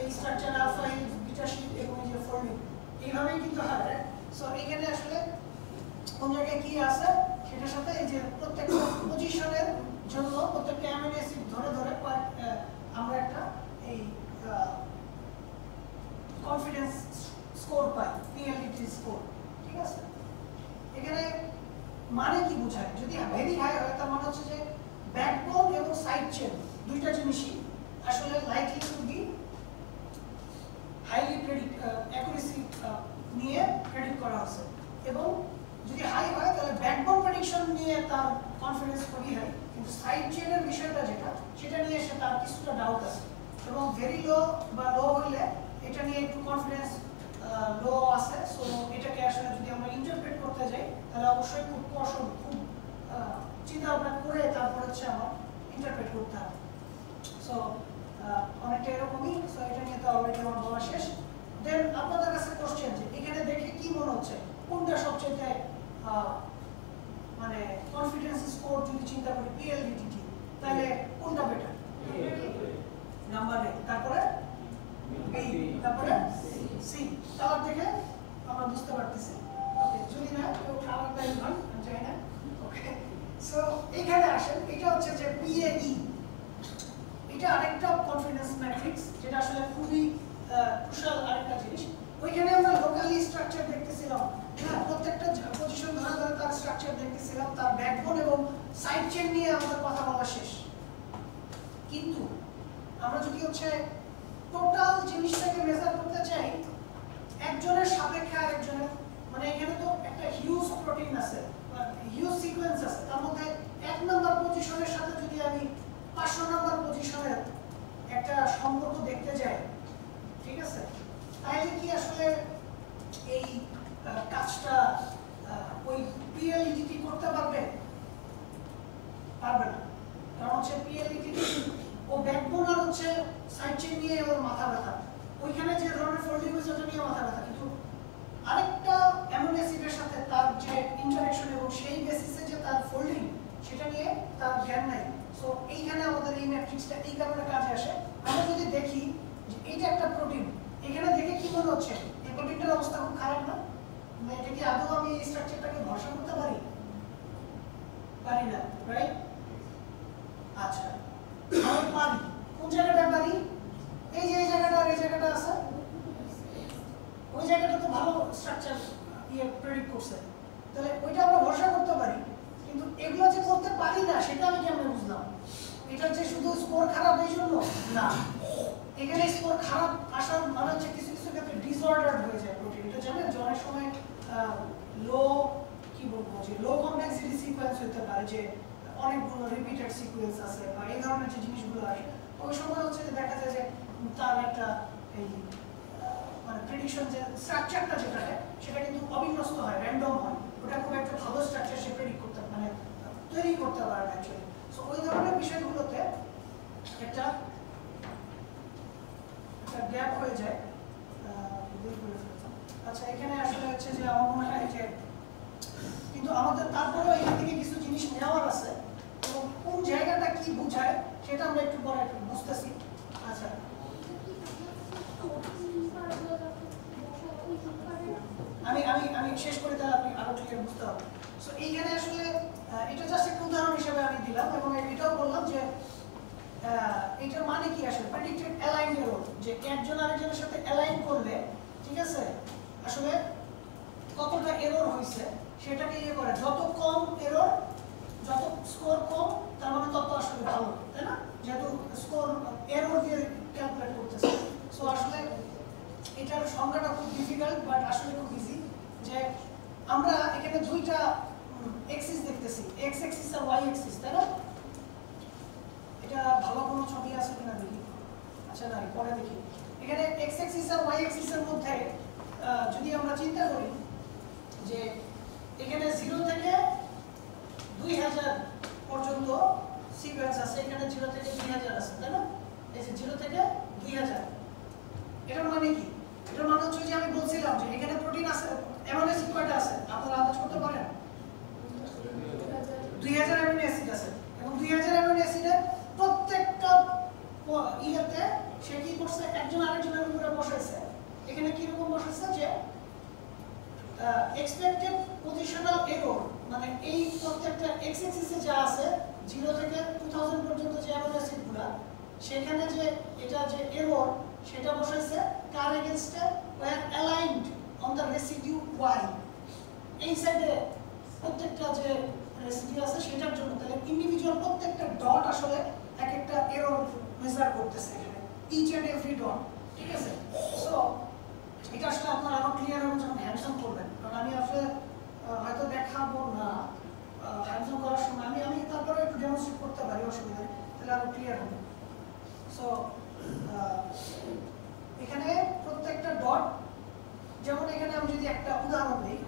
এই structure alpha helix beta sheet এবং এই যে ফোল্ডিং এইভাবেই কিন্তু হয়। সো এখানে আসলে কোন জায়গায় কি আছে সেটার সাথে এই যে প্রত্যেকটা পজিশনের জন্য প্রত্যেকটা অ্যামিনো অ্যাসিড ধরে ধরে আমরা একটা এই কনফিডেন্স স্কোর পাই, পিএলডিটি স্কোর। ঠিক আছে, এখানে মানে কি বোঝায়? যদি ভেরি হাই হয় তার মানে হচ্ছে যে ব্যাকবোন এবং সাইড চেন দুইটা জিনিসই আসলে likely to be highly accuracy নিয়ে প্রেডিক্ট করা হচ্ছে। এবং যদি হাই হয় তাহলে ব্যাকবোন প্রেডিকশন নিয়ে তার কনফিডেন্স খুবই হাই, কিন্তু সাইড চেনের বিষয়টা যেটা সেটা নিয়ে সে তার কিছুটা ডাউট আছে। এবং ভেরি লো বা লো হইলে এটা নিয়ে একটু কনফিডেন্স লো আছে। সো এটাকে আসলে যদি আমরা ইন্টারপ্রেট করতে যাই তাহলে অবশ্যই খুব কৌশল, খুব চিন্তা ভাবনা করে তারপর হচ্ছে আমার ইন্টারপ্রেট করতে হবে। সো অনেকটা এরকমই। সো এটা নিয়ে তো অলরেডি আমার বলা শেষ। দেন আপনাদের কাছে কোশ্চেন যে এখানে দেখে কি মনে হচ্ছে কোনটা সবচেয়ে মানে কনফিডেন্স স্কোর যদি চিন্তা করি পিএলডিটি, তাহলে কোনটা বেটার? নাম্বার এ, তারপরে বি, তারপরে সি। কালার দেখে আমরা বুঝতে পারতেছি। ওকে, যদি না কেউ কালার টাইম হন জানি না। ওকে, সো এখানে আসেন, এটা হচ্ছে যে পিএই, এটা আরেকটা কনফিডেন্স ম্যাট্রিক্স যেটা আসলে খুবই ক্রুশাল আরেকটা জিনিস। ওইখানে আমরা লোকালি স্ট্রাকচার দেখতেছিলাম, হ্যাঁ, প্রত্যেকটা পজিশন ধরে ধরে তার স্ট্রাকচার দেখতেছিলাম, তার ব্যাকবোন এবং সাইড চেন নিয়ে আমাদের কথা বলা শেষ। কিন্তু আমরা যদি হচ্ছে টোটাল জিনিসটাকে মেজার করতে চাই একজনের সাপেক্ষে আরেকজনের, মানে এখানে তো একটা হিউজ প্রোটিন আছে, হিউজ সিকোয়েন্স আছে, তার মধ্যে 1 নম্বর পজিশনের সাথে যদি আমি 500 নম্বর পজিশনের একটা সম্পর্ক দেখতে যাই, ঠিক আছে, তাহলে কি আসলে এই কাজটা ওই পিএলডিটি করতে পারবে? পারবে না। কারণ হচ্ছে পিএলডিটি ও ব্যাকবোন আর হচ্ছে সাইড চেন নিয়ে ওর মাথা ব্যথা, ওইখানে যে ধরনের ফোল্ডিং হয়েছে ওটা নিয়ে মাথা ব্যথা, কিন্তু আরেকটা অ্যামিনো অ্যাসিডের সাথে তার যে ইন্টারঅ্যাকশন এবং সেই বেসিসে যে তার ফোল্ডিং সেটা নিয়ে তার জ্ঞান নাই। সো এইখানে আমাদের এই ম্যাট্রিক্সটা এই কারণে কাজে আসে। আমরা যদি দেখি যে এইটা একটা প্রোটিন, এখানে দেখে কি মনে হচ্ছে এই প্রোটিনটার অবস্থা খুব খারাপ না? এটা কি আদৌ আমি এই স্ট্রাকচারটাকে ভরসা করতে পারি? পারি না, রাইট? আচ্ছা, আমি পারি। কোন জায়গাটা পারি? এই যে এই জায়গাটা আর এই জায়গাটা আছে, ওই জায়গাটা তো ভালো স্ট্রাকচার প্রেডিক্ট করছে, তাহলে ওইটা আমরা ভরসা করতে পারি। কিন্তু এগুলো যে করতে পারি না সেটা আমি কেমনে বুঝলাম? এটা যে শুধু স্কোর খারাপ এই জন্য না, এখানে স্কোর খারাপ আসার মানে হচ্ছে কিছু কিছু ক্ষেত্রে ডিসঅর্ডার হয়ে যায় প্রোটিন। এটা জানেন যে অনেক সময় লো কি বলবো যে লো কমপ্লেক্সিটি সিকোয়েন্স হতে পারে, যে অনেকগুলো রিপিটেড সিকোয়েন্স আছে বা এই ধরনের যে জিনিসগুলো আসে, ওই সময় হচ্ছে যে দেখা যায় যে তার একটা এই মানে প্রেডিকশন যে স্ট্রাকচারটা যেটা হয় সেটা কিন্তু অবিন্যস্ত হয়, র্যান্ডম হয়, ওটা খুব একটা ভালো স্ট্রাকচার সে প্রেডিক্ট করতে মানে তৈরি করতে পারে না অ্যাকচুয়ালি। সো ওই ধরনের বিষয়গুলোতে একটা গ্যাপ হয়ে যায়। আচ্ছা, এখানে আসলে হচ্ছে যে আমার মনে হয় যে কিন্তু আমাদের তারপরেও এখান থেকে কিছু জিনিস নেওয়ার আছে এবং কোন জায়গাটা কি বোঝায় সেটা আমরা একটু পরে একটু বুঝতেছি। আচ্ছা, আমি আমি আমি শেষ করে তাহলে আপনি আরো ক্লিয়ার বুঝতে হবে। সো এইখানে আসলে এটা জাস্ট একটা উদাহরণ হিসেবে আমি দিলাম এবং এটাও বললাম যে এটার মানে কি আসলে প্রেডিক্টেড অ্যালাইন এরর, যে একজন আরেকজনের সাথে অ্যালাইন করলে ঠিক আছে আসলে কতটা এরর হয়েছে সেটাকে ইয়ে করে, যত কম এরর, যত স্কোর কম তার মানে তত আসলে ভালো, তাই না? যেহেতু স্কোর এরর দিয়ে ক্যালকুলেট করতেছে। সো আসলে এটার সংজ্ঞাটা খুব ডিফিকাল্ট বাট আসলে খুব ইজি। যে আমরা এখানে দুইটা এক্সিস দেখতেছি, এক্স এক্সিস আর ওয়াই এক্সিস, তাই না? এটা ভালো কোনো ছবি আছে কিনা দেখি। আচ্ছা না, পরে দেখি। এখানে এক্স এক্সিস আর ওয়াই এক্সিস এর মধ্যে যদি আমরা চিন্তা করি যে এখানে 0 থেকে 2000 পর্যন্ত এক্সপেক্টেড পজিশনাল এরর মানে এই প্রত্যেকটা এক্স অ্যাক্সিসে যা আছে 0 থেকে 2000 পর্যন্ত যে অ্যামাইনো অ্যাসিডগুলো সেখানে যে এটা যে এরর সেটা বসাইছে কার এগেইনস্টে were aligned on the residue y এই সাইডে প্রত্যেকটা যে রেসিডিউ আছে সেটার জন্য তাহলে ইন্ডিভিজুয়াল প্রত্যেকটা ডট আসলে এক একটা এরর মেজার করতেছে এখানে ইচ এন্ড এভরি ডট ঠিক আছে সো এটা আসলে আপনারা আরো ক্লিয়ার হবে যখন হ্যান্ডস অন করবেন কারণ আমি আসলে হয়তো দেখাবো না হ্যান্ডস অন করার সময় আমি তারপরে একটু ডেমনস্ট্রেট করতে পারি অসুবিধা নেই তাহলে আরো ক্লিয়ার হবে সো এখানে প্রত্যেকটা ডট যেমন এখানে আমি যদি একটা উদাহরণ দিই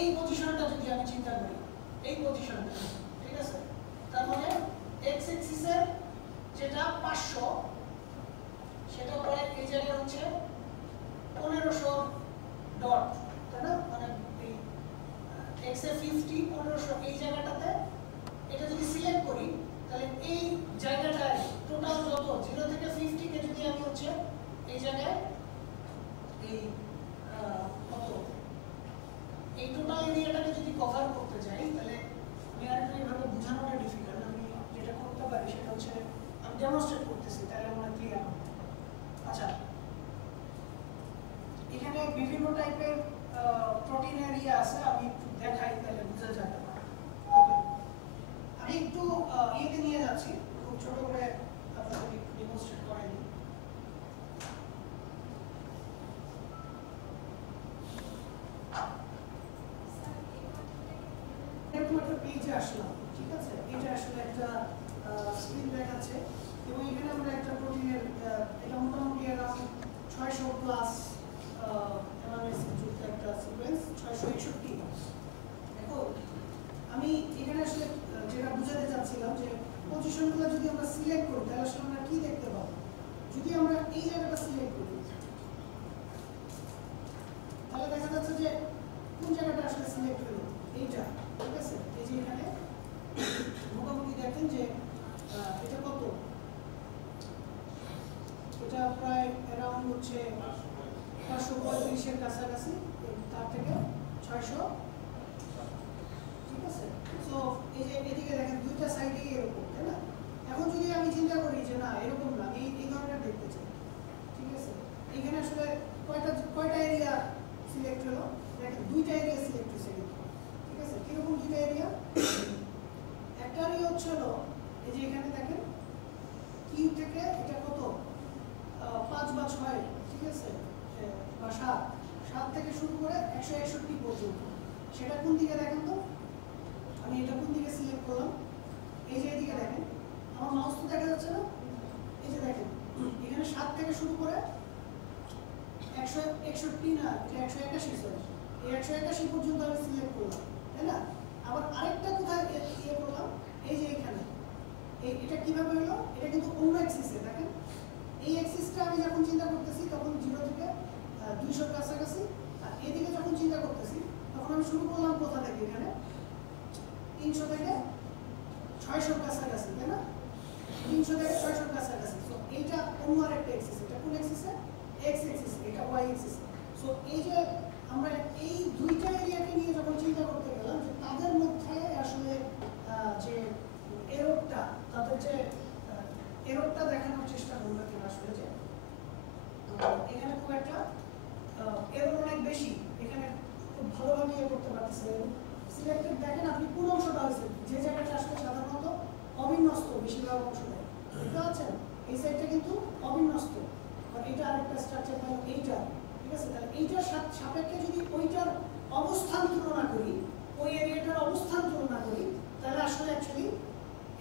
এই পজিশনটা যদি আমি চিন্তা করি এই পজিশনটা ঠিক আছে তার মানে এক্স অ্যাক্সিসের যেটা 500 সেটা পরে এই জায়গায় হচ্ছে 1500 ডট তাই না মানে এই এক্স এ 50 1500 এই জায়গাটাতে এটা যদি সিলেক্ট করি তাহলে এই জায়গাটায় টোটাল যত 0 থেকে 50 কে যদি আমি হচ্ছে এই জায়গায় এই কত এই টোটাল এরিয়াটাকে যদি কভার করতে যাই তাহলে আমি আরেকটু এইভাবে বোঝানোটা ডিফিকাল্ট আমি যেটা করতে পারি সেটা হচ্ছে আমি ডেমনস্ট্রেট করতেছি তাহলে আমার ক্লিয়ার হবে আচ্ছা এখানে বিভিন্ন টাইপের প্রোটিন এরিয়া আছে আমি একটু দেখাই তাহলে বোঝা যাবে ওকে আমি একটু ইয়েতে নিয়ে যাচ্ছি খুব ছোট করে আপনাদের একটু ডেমনস্ট্রেট করে দিই এরকম একটা পেজে আসলাম ঠিক আছে এটা আসলে একটা স্ক্রিন দেখাচ্ছে এবং এখানে আমরা একটা প্রোটিনের এটা মোটামুটি অ্যারাউন্ড 600 প্লাস অ্যামাইনো অ্যাসিড যুক্ত একটা সিকোয়েন্স 661 দেখো আমি এখানে আসলে যেটা বোঝাতে চাচ্ছিলাম যে পজিশনগুলো যদি আমরা সিলেক্ট করি তাহলে আসলে আমরা কি দেখতে পাবো যদি আমরা এই জায়গাটা সিলেক্ট করি তাহলে দেখা যাচ্ছে যে কোন জায়গাটা আসলে সিলেক্ট হলো এইটা ঠিক আছে এই যে এখানে মোটামুটি দেখেন যে এটা কত এটা প্রায় অ্যারাউন্ড হচ্ছে 535 এর কাছাকাছি তার থেকে 600 ঠিক আছে সো এই যে এদিকে দেখেন দুইটা সাইডেই এরকম তাই না এখন যদি আমি চিন্তা করি যে না এরকম না এই ধরনের দেখতে চাই ঠিক আছে এখানে আসলে কয়টা এরিয়া সিলেক্ট হলো দেখেন দুইটা এরিয়া সিলেক্ট হয়েছে ঠিক আছে কিরকম দুইটা এরিয়া একটা এরিয়া হচ্ছে এই যে এখানে দেখেন কিউ থেকে এটা কত 5 বা 6 ঠিক আছে বা 7 থেকে শুরু করে 161 পর্যন্ত সেটা কোন দিকে দেখেন তো আমি এটা কোন দিকে সিলেক্ট করলাম এই যে এদিকে দেখেন আমার মাউস তো দেখা যাচ্ছে না এই যে দেখেন এখানে 7 থেকে শুরু করে 161 না এটা 181 সরি এই 181 পর্যন্ত আমি সিলেক্ট করলাম তাই না আবার আরেকটা কোথায় ইয়ে করলাম এই যে এখানে এটা কিভাবে হলো এটা কিন্তু অন্য অ্যাক্সিসে দেখেন এই অ্যাক্সিসটা আমি যখন চিন্তা করতেছি তখন 0 থেকে 200 এর কাছাকাছি আর এদিকে যখন চিন্তা করতেছি তখন আমি শুরু করলাম কোথা থেকে এখানে 300 থেকে 600 এর কাছাকাছি তাই না 300 থেকে 600 এর কাছাকাছি সো এইটা অন্য আরেকটা অ্যাক্সিস এটা কোন অ্যাক্সিসে এক্স অ্যাক্সিস এটা ওয়াই অ্যাক্সিস সো এই যে আমরা এই দুইটা এরিয়াকে নিয়ে যখন চিন্তা করতে গেলাম যে তাদের মধ্যে আসলে যে এররটা তাদের যে এররটা দেখানোর চেষ্টা করবে কিনা আসলে যে এখানে খুব একটা এরর অনেক বেশি এখানে খুব ভালোভাবে ইয়ে করতে পারতেছে সিলেক্টেড দেখেন আপনি কোন অংশটা হয়েছে যে জায়গাটা আসলে সাধারণত অবিন্যস্ত বেশিরভাগ অংশটা বুঝতে পারছেন এই সাইডটা কিন্তু অবিন্যস্ত আর এটা আরেকটা স্ট্রাকচার পাই এইটা ঠিক আছে তাহলে এইটার সাপেক্ষে যদি ওইটার অবস্থান তুলনা করি ওই এরিয়াটার অবস্থান তুলনা করি তাহলে আসলে অ্যাকচুয়ালি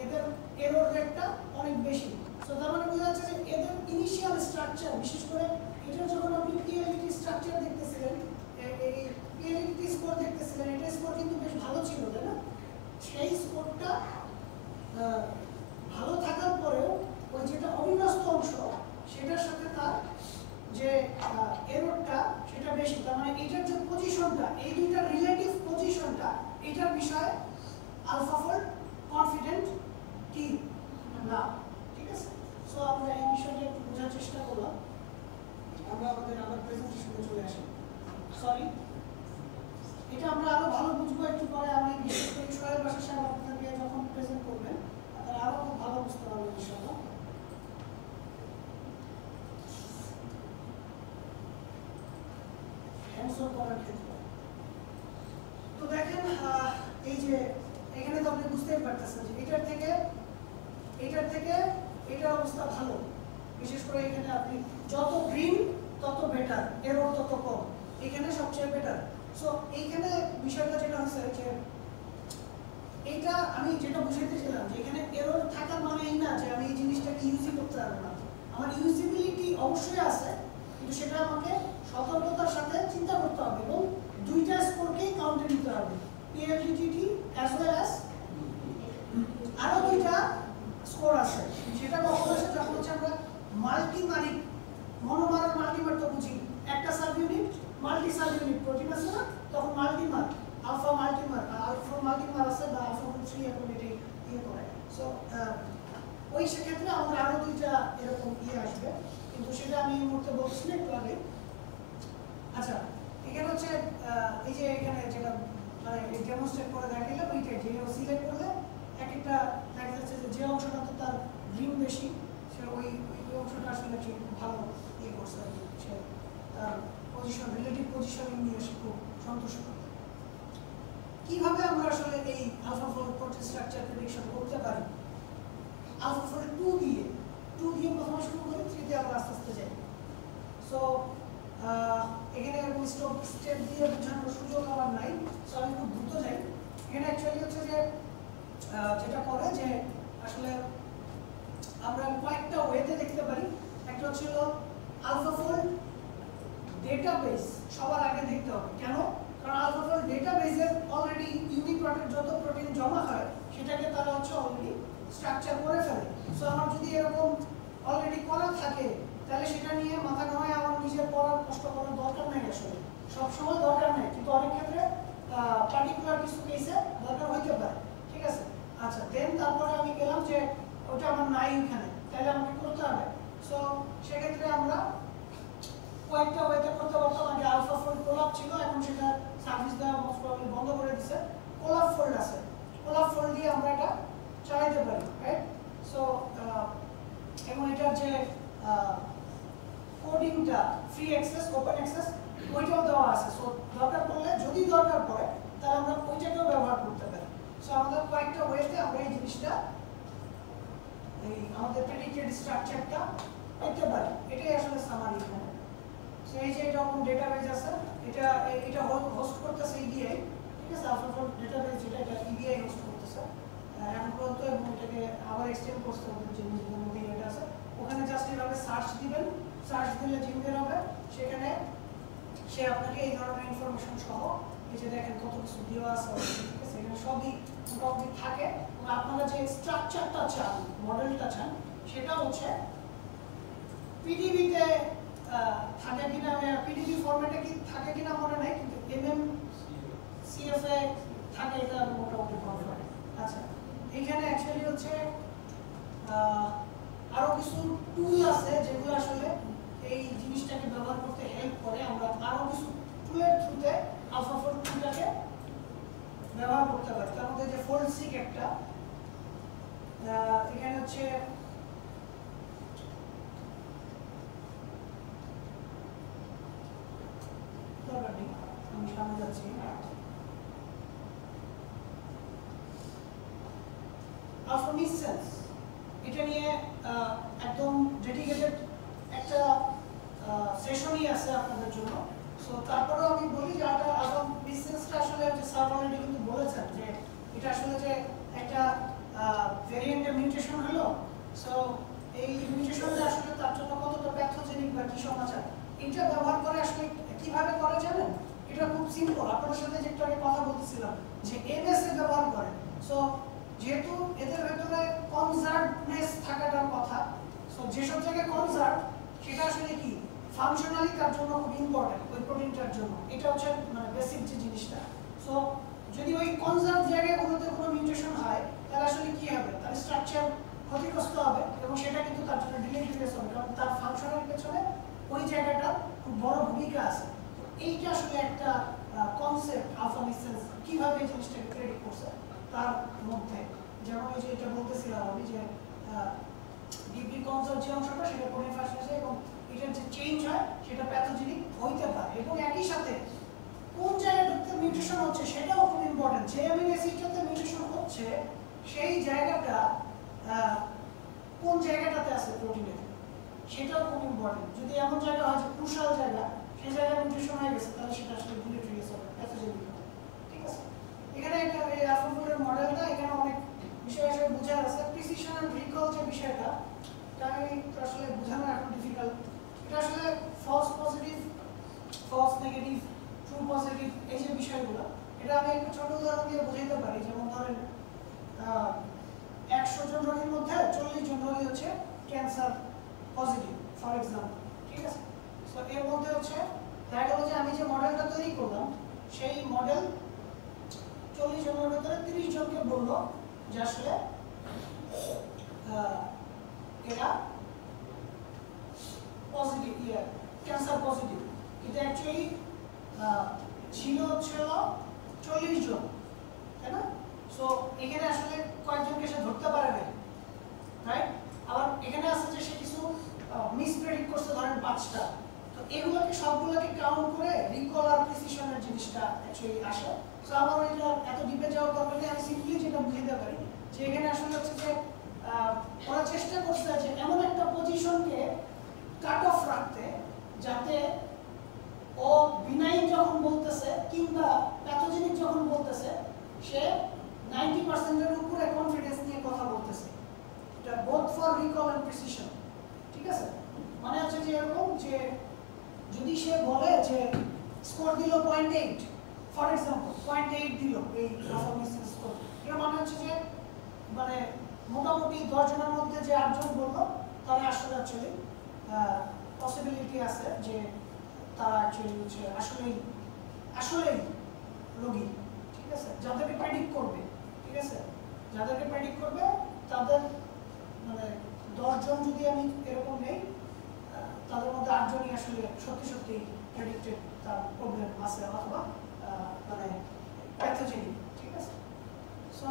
এদের এরর রেটটা অনেক বেশি সো তার মানে বোঝা যাচ্ছে যে এদের ইনিশিয়াল স্ট্রাকচার বিশেষ করে এটা যখন আপনি পিএলইটি স্ট্রাকচার দেখতেছিলেন এই পিএলইটি স্কোর দেখতেছিলেন এটা স্কোর কিন্তু বেশ ভালো ছিল তাই না সেই স্কোরটা ভালো থাকার পরেও ওই যেটা অবিন্যস্ত অংশ সেটার সাথে তার যে এররটা সেটা বেশি তার মানে এটার যে পজিশনটা এই দুইটার রিলেটিভ পজিশনটা এটার বিষয়ে আলফাফোল্ড কনফিডেন্ট কি না ঠিক আছে সো আমরা এই বিষয়টা একটু বোঝার চেষ্টা করলাম আমরা আমাদের প্রেজেন্টেশনে চলে আসি করার ক্ষেত্রে। তো দেখেন এই যে এখানে তো আপনি বুঝতেই পারতেছেন যে এটার থেকে এটার অবস্থা ভালো, বিশেষ করে এখানে আপনি যত গ্রিন তত বেটার, এরর তত কম, এখানে সবচেয়ে বেটার। সো এইখানে বিষয়টা যেটা হচ্ছে যে এইটা আমি যেটা বুঝাইতেছিলাম যে এখানে এরর থাকার মানে এই না যে আমি এই জিনিসটাকে ইউজই করতে পারবো না। আমার ইউজিবিলিটি অবশ্যই আছে, কিন্তু সেটা আমাকে সতর্কতার সাথে চিন্তা করতে হবে এবং দুইটা স্কোরকেই কাউন্টে নিতে হবে, পিএফইটিটি অ্যাজ ওয়েল অ্যাজ আরো দুইটা স্কোর আছে। সেটা কখন আসে? যখন হচ্ছে আমরা মাল্টিমারিক, মনোমার আর মাল্টিমার তো বুঝি, একটা sub unit multi sub unit protein আছে না, তখন মাল্টিমার আলফা মাল্টিমার আছে বা আলফা 3 এখন এটাই ইয়ে করে। সো ওই সেক্ষেত্রে আমাদের আরো দুইটা এরকম আসবে, কিন্তু সেটা আমি এই মুহূর্তে বলছি না, একটু আগে। আচ্ছা, এখানে হচ্ছে এই যে এখানে যেটা মানে ডেমনস্ট্রেট করে দেখাইলাম, ওইটা যে সিলেক্ট করলে এক একটা দেখা যাচ্ছে যে অংশটা তো তার গ্রিন বেশি, সে ওই অংশটা আসলে সে খুব ভালো ইয়ে করছে আর কি, সে তার পজিশন, রিলেটিভ পজিশনিং নিয়ে সে খুব সন্তুষ্ট। কিভাবে আমরা আসলে এই আলফাফোল্ড প্রোটিন স্ট্রাকচার প্রেডিকশন করতে পারি? আলফাফোল্ড 2 দিয়ে প্রথমে শুরু করি, 3 দিয়ে আমরা আস্তে আস্তে যাই। সো এখানে এরকম স্টেপ দিয়ে বোঝানোর সুযোগ আমার নাই, সো আমি খুব দ্রুত যাই। এখানে অ্যাকচুয়ালি হচ্ছে যে যেটা করে যে আসলে আমরা কয়েকটা ওয়েতে দেখতে পারি। একটা হচ্ছে আলফাফোল্ড ডেটাবেস সবার আগে দেখতে হবে। কেন? কারণ আলফাফোল্ড ডেটাবেসের অলরেডি ইউনিপ্রটের যত প্রোটিন জমা হয় সেটাকে তারা হচ্ছে অলরেডি স্ট্রাকচার করে ফেলে। সো আমার যদি এরকম অলরেডি করা থাকে তাহলে সেটা নিয়ে মাথা ঘামায় আমার নিজের পড়ার কষ্ট করার দরকার নেই, আসলে সবসময় দরকার নেই, কিন্তু অনেক ক্ষেত্রে পার্টিকুলার কিছু কেসে দরকার হইতে পারে। ঠিক আছে, আচ্ছা, দেন তারপরে আমি গেলাম যে ওটা আমার নাই এখানে, তাহলে আমাকে করতে হবে। সো সেক্ষেত্রে আমরা কয়েকটা ওয়েতে করতে পারতাম। আগে আলফাফোল্ড কোলাপ ছিল, এখন সেটা সার্ভিস দেওয়া মোস্ট প্রবাবলি বন্ধ করে দিছে। কোলাপ ফোল্ড আছে, কোলাপ ফোল্ড দিয়ে আমরা এটা চালাতে পারি, রাইট? সো এবং এটার যে কোডিংটা ফ্রি অ্যাক্সেস, ওপেন অ্যাক্সেস ওইটাও দেওয়া আছে। সো দরকার পড়লে, যদি দরকার পড়ে, তাহলে আমরা ওইটাকেও ব্যবহার করতে পারি। সো আমাদের কয়েকটা ওয়েতে আমরা এই জিনিসটা, এই আমাদের প্রেডিক্টেড স্ট্রাকচারটা পেতে পারি। এটাই আসলে সামারি এখানে। সো এই যে এটা কোন ডেটাবেস আছে, এটা হোস্ট করতেছে ইডিআই, ঠিক আছে, আলফাফোল্ড ডেটাবেস যেটা, এটা ইডিআই হোস্ট করতেছে এখন পর্যন্ত, এবং এটাকে আবার এক্সটেন্ড করতে হবে যে নিজেদের মধ্যে এটা আছে। ওখানে জাস্ট এভাবে সার্চ দিবেন, সার্চ দিলে জিমেল হবে, সেখানে সে আপনাকে এই ধরনের ইনফরমেশন সহ, এই যে দেখেন কত কিছু দেওয়া আছে, ঠিক আছে, এখানে সবই মোটামুটি থাকে। এবং আপনারা যে স্ট্রাকচারটা চান, মডেলটা চান, সেটা হচ্ছে পিডিবিতে থাকে কিনা, পিডিবি ফরম্যাটে কি থাকে কিনা মনে নাই, কিন্তু এমএমসিএফ এ থাকে, এটা মোটামুটি কনফার্ম। আচ্ছা, এখানে অ্যাকচুয়ালি হচ্ছে আরো কিছু টুল আছে যেগুলো আসলে এই জিনিসটাকে ব্যবহার করতে হেল্প করে। আমরা আরো কিছু টুলের থ্রুতে আলফাফোল্ড টুলটাকে ব্যবহার করতে পারি। তার মধ্যে যে ফোল্ড সিক একটা, এখানে হচ্ছে আমি সামনে যাচ্ছি। আলফামিসেন্স, এটা নিয়ে একদম ডেডিকেটেড একটা সেশনই আছে আপনাদের জন্য। সো তারপরেও আমি বলি যে আলফামিসেন্সটা আসলে যে স্যার অলরেডি কিন্তু বলেছেন যে এটা আসলে যে একটা ভেরিয়েন্টের মিউটেশন হলো। সো এই মিউটেশনটা আসলে তার জন্য কতটা প্যাথোজেনিক বা কি সমাচার, এটা ব্যবহার করে আসলে কিভাবে করে জানেন? এটা খুব সিম্পল। আপনাদের সাথে যেটা আগে কথা বলতেছিলাম যে এমএস এ ব্যবহার করে। সো যেহেতু এদের ভেতরে কনজার্ভনেস থাকাটার কথা, সো যেসব জায়গায় কনজার্ভ, সেটা আসলে কি ফাংশনালি তার জন্য খুব ইম্পর্টেন্ট, ওই প্রোটিনটার জন্য। এটা হচ্ছে মানে বেসিক যে জিনিসটা। সো যদি ওই কনজার্ভ জায়গাগুলোতে কোনো মিউটেশন হয়, তাহলে আসলে কি হবে? তার স্ট্রাকচার ক্ষতিগ্রস্ত হবে এবং সেটা কিন্তু তার জন্য ডিলেটেরিয়াস হবে, কারণ তার ফাংশনের পেছনে ওই জায়গাটার খুব বড় ভূমিকা আছে। এইটা আসলে একটা কনসেপ্ট আলফামিসেন্স কিভাবে এই জিনিসটাকে ক্রেডিট করছে তার মধ্যে। যেমন এই যে এটা বলতেছিলাম আমি যে ডিগ্রি কনজার্ভ যে অংশটা, সেটা কোনে ফাঁস হয়েছে এবং এটার যে চেঞ্জ হয় সেটা প্যাথোজেনিক হইতে পারে। এবং একই সাথে হচ্ছে সেই জায়গাটা কোন জায়গাটাতে আছে প্রোটিনে, সেটাও খুব ইম্পর্টেন্ট। যদি এমন জায়গা হয় যে ক্রুশাল জায়গা, সেই জায়গায় মিউটেশন হয়ে গেছে, তাহলে সেটা আসলে ডিলিটরিয়াস হবে, প্যাথোজেনিক হবে। ঠিক আছে, এখানে এটা এই আলফাফোল্ডের মডেলটা এখানে অনেক বিষয় আসলে বোঝার আছে। প্রিসিশন এন্ড রিকল যে বিষয়টা, এটা আমি আসলে বোঝানো এখন ডিফিকাল্ট। এটা আসলে false positive, false negative, true positive, এই যে বিষয়গুলো, এটা আমি একটা ছোট উদাহরণ দিয়ে বোঝাইতে পারি। যেমন ধরেন 100 জন রোগীর মধ্যে 40 জন রোগী হচ্ছে ক্যান্সার পজিটিভ, ফর এক্সাম্পল। ঠিক আছে, সো এর মধ্যে হচ্ছে দেখা গেল যে আমি যে মডেলটা তৈরি করলাম, সেই মডেল 40 জনের ভিতরে 30 জনকে বললো যে আসলে এরা পজিটিভ, ক্যান্সার পজিটিভ, কিন্তু অ্যাকচুয়ালি ছিল হচ্ছে 40 জন, তাই না? সো এখানে আসলে কয়েকজনকে সে ধরতে পারে না, রাইট? আবার এখানে আছে যে সে কিছু মিসপ্রেডিক্ট করতে, ধরেন 5টা। তো এগুলোকে সবগুলোকে কাউন্ট করে রিকল আর প্রিসিশনের জিনিসটা অ্যাকচুয়ালি আসে। সো আমার এটা এত ডিপে যাওয়ার দরকার নেই, আমি সিম্পলি যেটা বুঝাতে পারি যে এখানে আসলে হচ্ছে যে ওরা চেষ্টা করছে যে এমন একটা পজিশনকে কাট অফ রাখতে, যাতে ও বিনাইন যখন বলতেছে কিংবা প্যাথোজেনিক যখন বলতেছে, সে 90% এর উপরে কনফিডেন্স নিয়ে কথা বলতেছে। এটা both for recall and precision. ঠিক আছে, মানে হচ্ছে যে এরকম যে যদি সে বলে যে স্কোর দিল 0.8, ফর এক্সাম্পল 0.8 দিল এই পারফরম্যান্স স্কোর, এর মানে হচ্ছে যে মানে মোটামুটি 10 জনের মধ্যে যে 8 জন বললো, তাহলে আসলে অ্যাকচুয়ালি পসিবিলিটি আছে যে তারা অ্যাকচুয়ালি হচ্ছে আসলেই রোগী। ঠিক আছে, যাদেরকে প্রেডিক্ট করবে, ঠিক আছে, যাদেরকে প্রেডিক্ট করবে তাদের মানে 10 জন যদি আমি এরকম নেই, তাদের মধ্যে 8 জনই আসলে সত্যি সত্যি প্রেডিক্টেড তার প্রবলেম আছে অথবা মানে প্যাথোজেনিক। ঠিক আছে, সো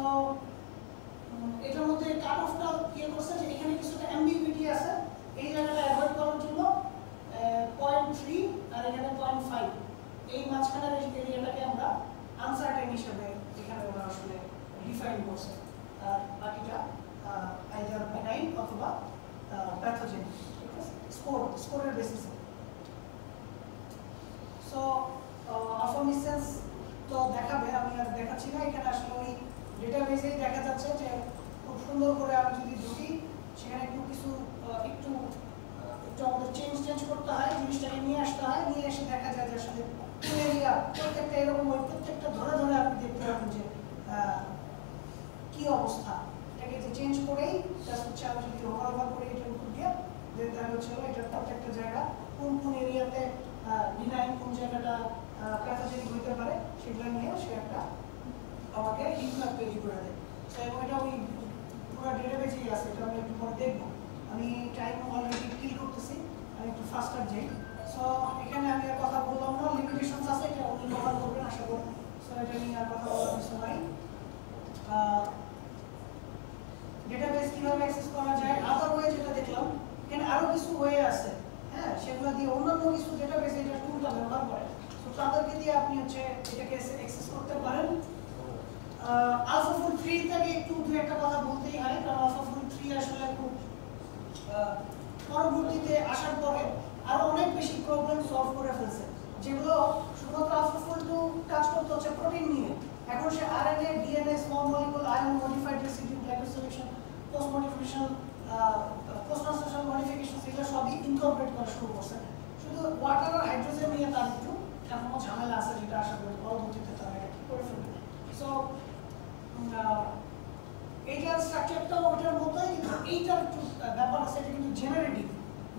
এটার মধ্যে কাট অফটা কি করছে যে এখানে কিছুটা অ্যাম্বিগুইটি আছে, এই জায়গাটা অ্যাভয়েড করার জন্য 0.3 আর এখানে 0.5, এই মাঝখানের এরিয়াটাকে আমরা আনসার্টেন হিসেবে এখানে ওরা আসলে ডিফাইন করছে। আর বাকিটা আইদার বেনাইন অথবা প্যাথোজেনিক। ঠিক আছে, স্কোরের বেসিসে। সো আলফামিসেন্স তো দেখাবে, আমি আর দেখাচ্ছি না। এখানে আসলে ওই ডেটাবেসেই দেখা যাচ্ছে যে খুব সুন্দর করে আমি যদি ঢুকি, সেখানে একটু আমাদের চেঞ্জ করতে হয়, জিনিসটাকে নিয়ে আসতে হয়, নিয়ে এসে দেখা যায় যে আসলে কোন এরিয়া প্রত্যেকটা এরকম ওই প্রত্যেকটা ধরে ধরে আপনি দেখতে পাবেন যে কি অবস্থা। এটাকে যে চেঞ্জ করেই জাস্ট হচ্ছে আমি যদি ওভার করি এটার উপর দিয়ে, তাহলে হচ্ছে এটার প্রত্যেকটা জায়গা কোন কোন এরিয়াতে ডিনাইন, কোন জায়গাটা প্যাথোজেনিক হইতে পারে, সেগুলো নিয়ে সে একটা আমাকে হিটম্যাপ তৈরি করে দেয়। তো এবং এটা ওই পুরো ডেটাবেসেই আছে, এটা আমি একটু পরে দেখবো। আমি টাইম অলরেডি কিল করতেছি, আমি একটু ফাস্টার যাই। সো এখানে আমি আর কথা বললাম না, লিমিটেশনস আছে, এটা উনি কভার করবেন আশা করি। সো এটা নিয়ে আর কথা বলার কিছু নাই। ডেটাবেস কিভাবে অ্যাক্সেস করা যায়, আদার ওয়ে যেটা দেখলাম, এখানে আরো কিছু ওয়ে আছে, হ্যাঁ, সেগুলো দিয়ে অন্যান্য কিছু ডেটাবেস এটা টুলটা ব্যবহার করে, তো তাদেরকে দিয়ে আপনি হচ্ছে এটাকে অ্যাক্সেস করতে পারেন। আলফাফুল 3 থেকে একটু দু একটা কথা বলতেই হয়, কারণ আলফাফুল 3 আসলে খুব পরবর্তীতে আসার পরে আরো অনেক বেশি প্রবলেম সলভ করে ফেলছে, যেগুলো শুধুমাত্র আলফাফুল 2 কাজ করতে হচ্ছে প্রোটিন নিয়ে। এখন সে RNA, DNA, small molecule, ion modified residue, glycosylation, post translational modification, এগুলো সবই ইনকর্পোরেট করা শুরু করছে। শুধু ওয়াটার আর হাইড্রোজেন নিয়ে তার একটু এখনো ঝামেলা আছে, যেটা আশা করি পরবর্তীতে তারা এটা ঠিক করে ফেলবে। সো এইটার স্ট্রাকচারটাও ওটার মতোই, কিন্তু এইটার একটু ব্যাপার আছে, এটা কিন্তু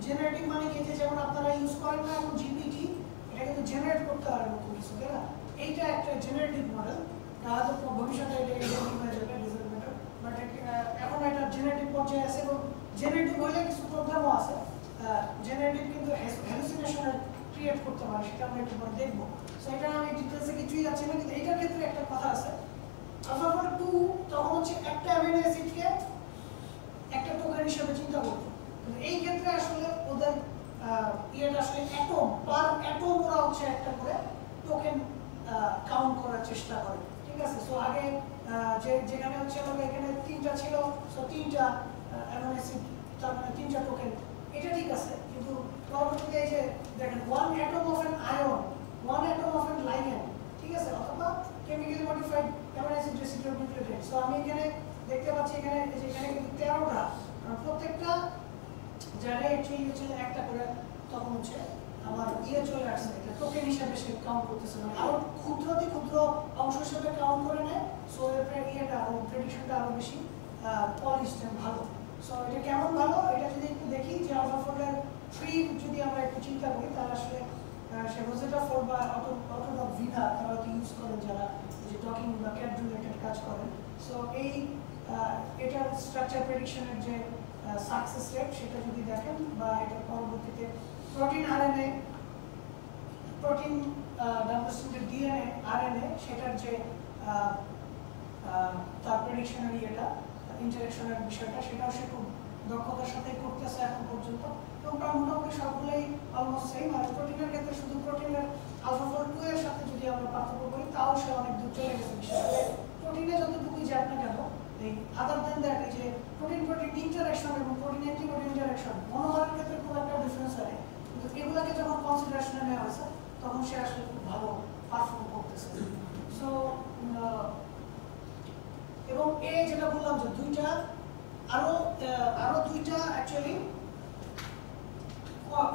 জেনারেটিভ মানে কি, যে যেমন আপনারা ইউজ করেন না এখন জিপিটি, এটা কিন্তু জেনারেট করতে হয় নতুন কিছু, তাই না? এইটা একটা জেনারেটিভ মডেল, তাহলে তো ভবিষ্যতে এটা ইনভেন্ট হয়ে যাবে, ডিজাইন মেটার, বাট এখন এটা জেনারেটিভ পর্যায়ে আছে, এবং জেনারেটিভ হলে কিছু প্রবলেমও আছে। জেনারেটিভ কিন্তু হ্যালুসিনেশন ক্রিয়েট করতে পারে, সেটা আমরা একটু পরে দেখবো। সো এটা আমি ডিটেলসে কিছুই যাচ্ছি না, কিন্তু এইটার ক্ষেত্রে একটা কথা আছে। আলফাফল 2 তখন হচ্ছে একটা অ্যামিনো অ্যাসিডকে একটা টোকেন হিসেবে চিন্তা করতো, কিন্তু এই ক্ষেত্রে আসলে ওদের ইয়েটা আসলে অ্যাটম পার অ্যাটম ওরা হচ্ছে একটা করে টোকেন কাউন্ট করার চেষ্টা করে। ঠিক আছে, সো আগে যেখানে হচ্ছে আমরা এখানে 3টা ছিল, সো 3টা অ্যামিনো অ্যাসিড, তার মানে 3টা টোকেন, এটা ঠিক আছে। কিন্তু পরবর্তীতে এই যে দেখেন 1 atom of an ion, 1 atom of an ligand, ঠিক আছে, অথবা chemically modified amino acid residue nucleotide. So আমি এখানে দেখতে পাচ্ছি এখানে কিন্তু 13টা, প্রত্যেকটা জায়গায় অ্যাকচুয়ালি হচ্ছে একটা করে, তখন হচ্ছে আমার চলে আসছে, এটা টোকেন হিসাবে সে কাউন্ট করতেছে না, আরো ক্ষুদ্রতি ক্ষুদ্র অংশ হিসাবে কাউন্ট করে নেয়। সো এর আরো প্রেডিকশনটা আরো বেশি পলিশড ভালো। সো এটা কেমন ভালো, এটা যদি একটু দেখি যে আলফাফোর্ডের ট্রি যদি আমরা একটু চিন্তা করি, তাহলে আসলে সে রোজেটা ফোর বা অটোডক ভিধা তারা হয়তো ইউজ করেন যারা যে টকিং বা ক্যাট রিলেটেড কাজ করেন। সো এই এটার স্ট্রাকচার প্রেডিকশনের যে সাকসেস রেট সেটা যদি দেখেন, বা এটা পরবর্তীতে protein RNA, protein double stranded DNA RNA, সেটার যে তার প্রেডিকশনের এটা ইন্টারেকশনের বিষয়টা, সেটাও সে খুব দক্ষতার সাথে করতেছে এখন পর্যন্ত, এবং প্রায় মোটামুটি সবগুলোই অলমোস্ট সেম। আর প্রোটিনের ক্ষেত্রে শুধু প্রোটিনের আলফাফোর 2 এর সাথে যদি আমরা পার্থক্য করি, তাও সে অনেক দূর চলে গেছে বিষয়ে। প্রোটিনে যতটুকুই যাক না কেন, এই আদার দেন দ্যাট, এই যে প্রোটিন প্রোটিন ইন্টারাকশন এবং প্রোটিন অ্যান্টিবডি ইন্টারাকশন, মনোমারের ক্ষেত্রে খুব একটা ডিফারেন্স হয়, কিন্তু এগুলোকে যখন কনসিডারেশনে নেওয়া হয়েছে তখন সে আসলে খুব ভালো পারফর্ম করতেছে। সো এবং যেটা বললাম যে দুইটা আরো দুইটা অ্যাকচুয়ালি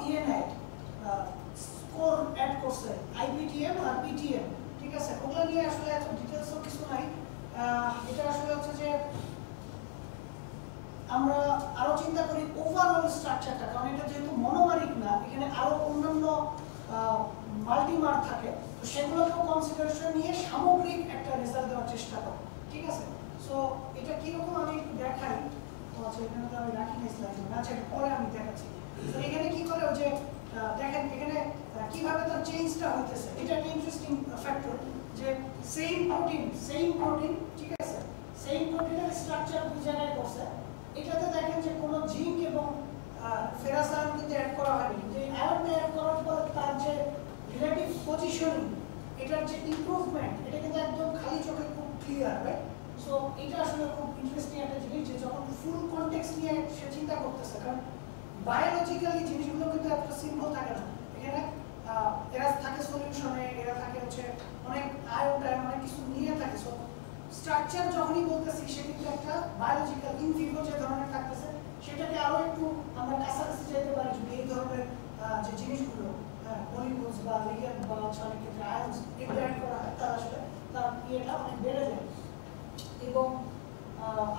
ইএনআই স্কোর অ্যাড করছে, আইপিটিএম আর পিটিএম, ঠিক আছে। ওগুলো নিয়ে আসলে এত ডিটেইলসও কিছু নাই। এটা আসলে হচ্ছে যে আমরা আরো চিন্তা করি ওভারঅল স্ট্রাকচারটা, কারণ এটা যেহেতু মনোমারিক না, এখানে আরো অন্যান্য মাল্টিমার থাকে, তো সেগুলোকেও কনসিডারেশন নিয়ে সামগ্রিক একটা রেজাল্ট দেওয়ার চেষ্টা করে, ঠিক আছে। সো এটা কিরকম আমি একটু দেখাই, তো আচ্ছা এখানে তো আমি রাখি না স্লাইড, আচ্ছা এটা পরে আমি দেখাচ্ছি। তো এখানে কি করে যে দেখেন এখানে কিভাবে তার চেঞ্জটা হইতেছে, এটা একটা ইন্টারেস্টিং ফ্যাক্টর, যে সেম প্রোটিন, ঠিক আছে, সেম প্রোটিনের স্ট্রাকচার দুই জায়গায় করছে। এটাতে দেখেন যে কোনো জিঙ্ক এবং ফেরাস আয়ন কিন্তু অ্যাড করা হয়নি, কিন্তু এই আয়নটা অ্যাড করার পর তার যে রিলেটিভ পজিশনিং, এটার যে ইমপ্রুভমেন্ট, এটা কিন্তু একদম খালি চোখে খুব ক্লিয়ার, রাইট। সো এটা আসলে খুব ইন্টারেস্টিং একটা জিনিস, যে যখন ফুল কনটেক্সট নিয়ে সে চিন্তা করতেছে, কারণ বায়োলজিক্যালি জিনিসগুলো কিন্তু এত সিম্পল থাকে না। এখানে এরা থাকে সলিউশনে, এরা থাকে হচ্ছে অনেক আয়োটায় অনেক কিছু নিয়ে থাকে। সো স্ট্রাকচার যখনই বলতেছি, সে কিন্তু একটা বায়োলজিক্যাল ইন ভিভো যে ধরনের থাকতেছে, সেটাকে আরো একটু আমরা কাছাকাছি যেতে পারি যদি এই ধরনের যে জিনিসগুলো মলিকিউলস বা লিগ্যান্ড বা অনেক ক্ষেত্রে আয়নস এগুলো অ্যাড করা হয়, তার আসলে তার ইয়েটা অনেক বেড়ে যায়। এবং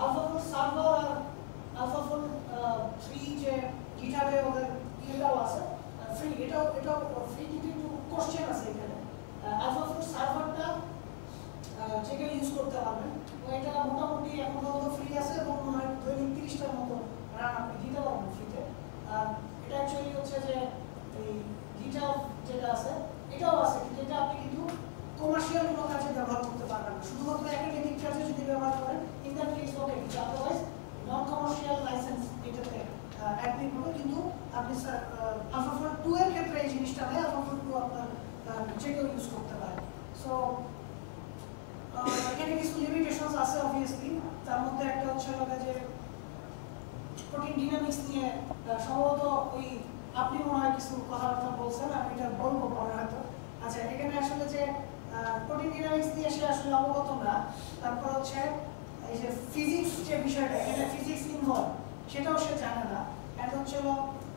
আলফাফোর সার্ভার আর আলফাফোর 3 যে গিটারে ওদের ইয়েটাও আছে ফ্রি, এটাও ফ্রি, কিন্তু একটু কোশ্চেন আছে এখানে। আলফাফোর সার্ভারটা যে কেউ ইউজ করতে পারবেন, এটা মোটামুটি এখন পর্যন্ত ফ্রি আছে, এবং মনে হয় দৈনিক 30টার মতো রান আপনি দিতে পারবেন ফ্রিতে। আর এটা অ্যাকচুয়ালি হচ্ছে যে এই গিটার যেটা আছে এটাও আছে, কিন্তু এটা আপনি কিন্তু কমার্শিয়াল কোনো কাজে ব্যবহার করতে পারবেন না, শুধুমাত্র একাডেমিক কাজে যদি ব্যবহার করেন ইন দ্যাট কেস ওকে, কিন্তু আদারওয়াইজ নন কমার্শিয়াল লাইসেন্স এটাতে অ্যাপ্লিকেবল। কিন্তু আপনি স্যার আলফাফোর 2 এর ক্ষেত্রে এই জিনিসটা নেই, আলফাফোর 2 আপনার যে কেউ ইউজ করতে পারে। সো এখানে কিছু লিমিটেশনস আছে অবভিয়াসলি, তার মধ্যে একটা হচ্ছে যে প্রোটিন ডিনামিক্স নিয়ে সম্ভবত ওই আপনি মনে হয় কিছু কথাবার্তা বলছেন, আমি এটা বলবো পরে হয়তো। আচ্ছা এখানে আসলে যে প্রোটিন ডিনামিক্স দিয়ে সে আসলে অবগত না, তারপর হচ্ছে এই যে ফিজিক্স যে বিষয়টা, এখানে ফিজিক্স ইনভলভ সেটাও সে জানে না, এন্ড হচ্ছে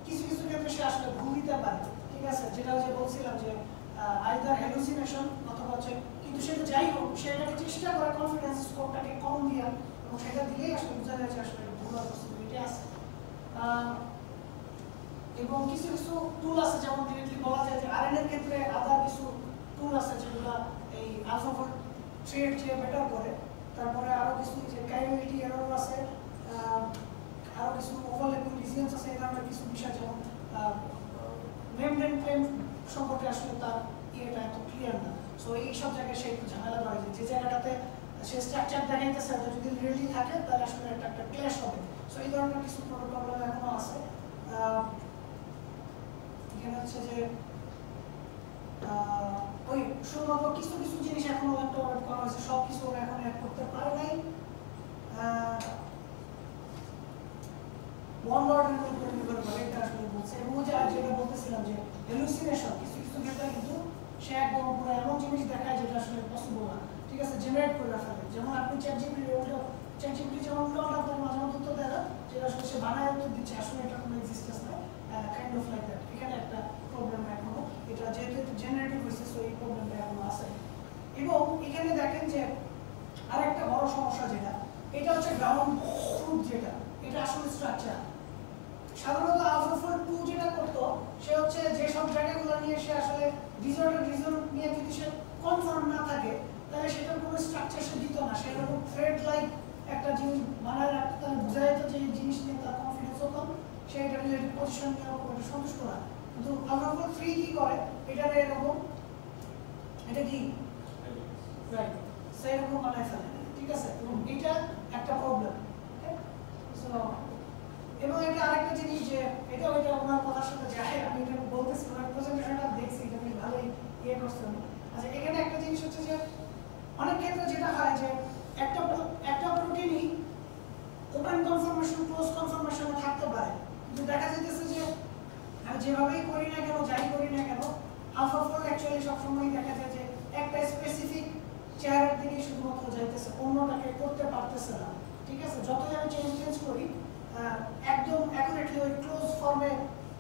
কিছু কিছু ক্ষেত্রে সে আসলে ভুল দিতে পারে, ঠিক আছে, যেটা যে বলছিলাম যে আইদার হ্যালুসিনেশন অথবা হচ্ছে, কিন্তু সেটা যাই হোক সে এটাকে চেষ্টা করে কনফিডেন্স স্কোরটাকে কম দেওয়ার, এবং সেটা দিলেই আসলে বোঝা যায় যে আসলে ভুল হওয়ার পসিবিলিটি আছে। এবং কিছু কিছু টুল আছে, যেমন ডিরেক্টলি বলা যায় যে আরএনএর ক্ষেত্রে আদার কিছু টুল আছে যেগুলো এই আলফাফোর 3 এর চেয়ে বেটার করে। তারপরে আরো কিছু যে কাইনেটিক এরর আছে, আরো কিছু ওভারল্যাপিং রিজিয়নস আছে, এই ধরনের কিছু বিষয়, যেমন মেমব্রেন ক্লেম সম্পর্কে আসলে তার ইয়েটা এত ক্লিয়ার না। সো এই সব জায়গায় সে একটু ঝামেলা করে, যে জায়গাটাতে সে স্ট্রাকচার দেখাইতেছে ওটা যদি রিয়েলি থাকে তাহলে আসলে একটা ক্ল্যাশ হবে। সো এই ধরনের কিছু প্রবলেম এখনো আছে। এখানে হচ্ছে যে ওই শুধুমাত্র কিছু কিছু জিনিস এখনো একটা অ্যাড করা হয়েছে, সব কিছু ওরা এখন অ্যাড করতে পারে নাই। ওয়ান ওয়ার্ডের উপর নির্ভর করে এটা আসলে বলছে। এবং যেটা বলতেছিলাম যে হ্যালুসিনেশন, কিছু কিছু ক্ষেত্রে কিন্তু সে একদম পুরো এমন জিনিস দেখায় যেটা আসলে পসিবল না, ঠিক আছে, জেনারেট করে ফেলে। যেমন আপনি চ্যাটজিপিটি যেমন আপনার মাঝে মধ্যে উত্তর দেয় না, যেটা আসলে সে বানায় উত্তর দিচ্ছে, আসলে এটা কোনো এক্সিস্টেন্স নাই, কাইন্ড অফ লাইক দ্যাট। এখানে একটা প্রবলেম এখনো, এটা যেহেতু একটু জেনারেটিভ হয়েছে, সো এই প্রবলেমটা এখনো আছে। এবং এখানে দেখেন যে আরেকটা বড় সমস্যা যেটা, এটা হচ্ছে গ্রাউন্ড ট্রুথ, যেটা এটা আসলে স্ট্রাকচার। সাধারণত আলফাফোল্ড 2 যেটা করতো, সে হচ্ছে যে সব জায়গাগুলো নিয়ে সে আসলে রিজন নিয়ে যদি সে কনফার্ম না থাকে, তাহলে সেটার কোনো স্ট্রাকচার সে দিত না। সেরকম থ্রেড লাইক একটা জিনিস বানায় রাখতো, তাহলে বোঝা যেত যে এই জিনিস নিয়ে তার কনফিডেন্স হতো, সে এটা রিলেটেড পজিশন নিয়ে ওটা সন্তুষ্ট না। কিন্তু আলফাফোল্ড 3 কি করে, এটা এরকম, এটা কি রাইট সেরকম বানায় ফেলে, ঠিক আছে। এবং এটা একটা প্রবলেম। সো এবং এটা আরেকটা জিনিস যে এটা ওনার কথার সাথে যায়, আমি এটা বলতেছি, ওনার প্রেজেন্টেশনটা দেখছি, এটা বেশ ভালোই ইয়ে করছে উনি। আচ্ছা, এখানে একটা জিনিস হচ্ছে যে অনেক ক্ষেত্রে যেটা হয় যে একটা প্রোটিনই ওপেন কনফার্মেশন ক্লোজ কনফার্মেশনে থাকতে পারে, কিন্তু দেখা যাইতেছে যে আমি যেভাবেই করি না কেন, যাই করি না কেন, আলফাফোল্ড অ্যাকচুয়ালি সবসময় দেখা যায় যে একটা স্পেসিফিক চেহারার দিকে শুধুমাত্র যাইতেছে, অন্যটাকে করতে পারতেছে না, ঠিক আছে। যতই আমি চেঞ্জ করি একদম অ্যাকুরেটলি ওই ক্লোজ ফর্মে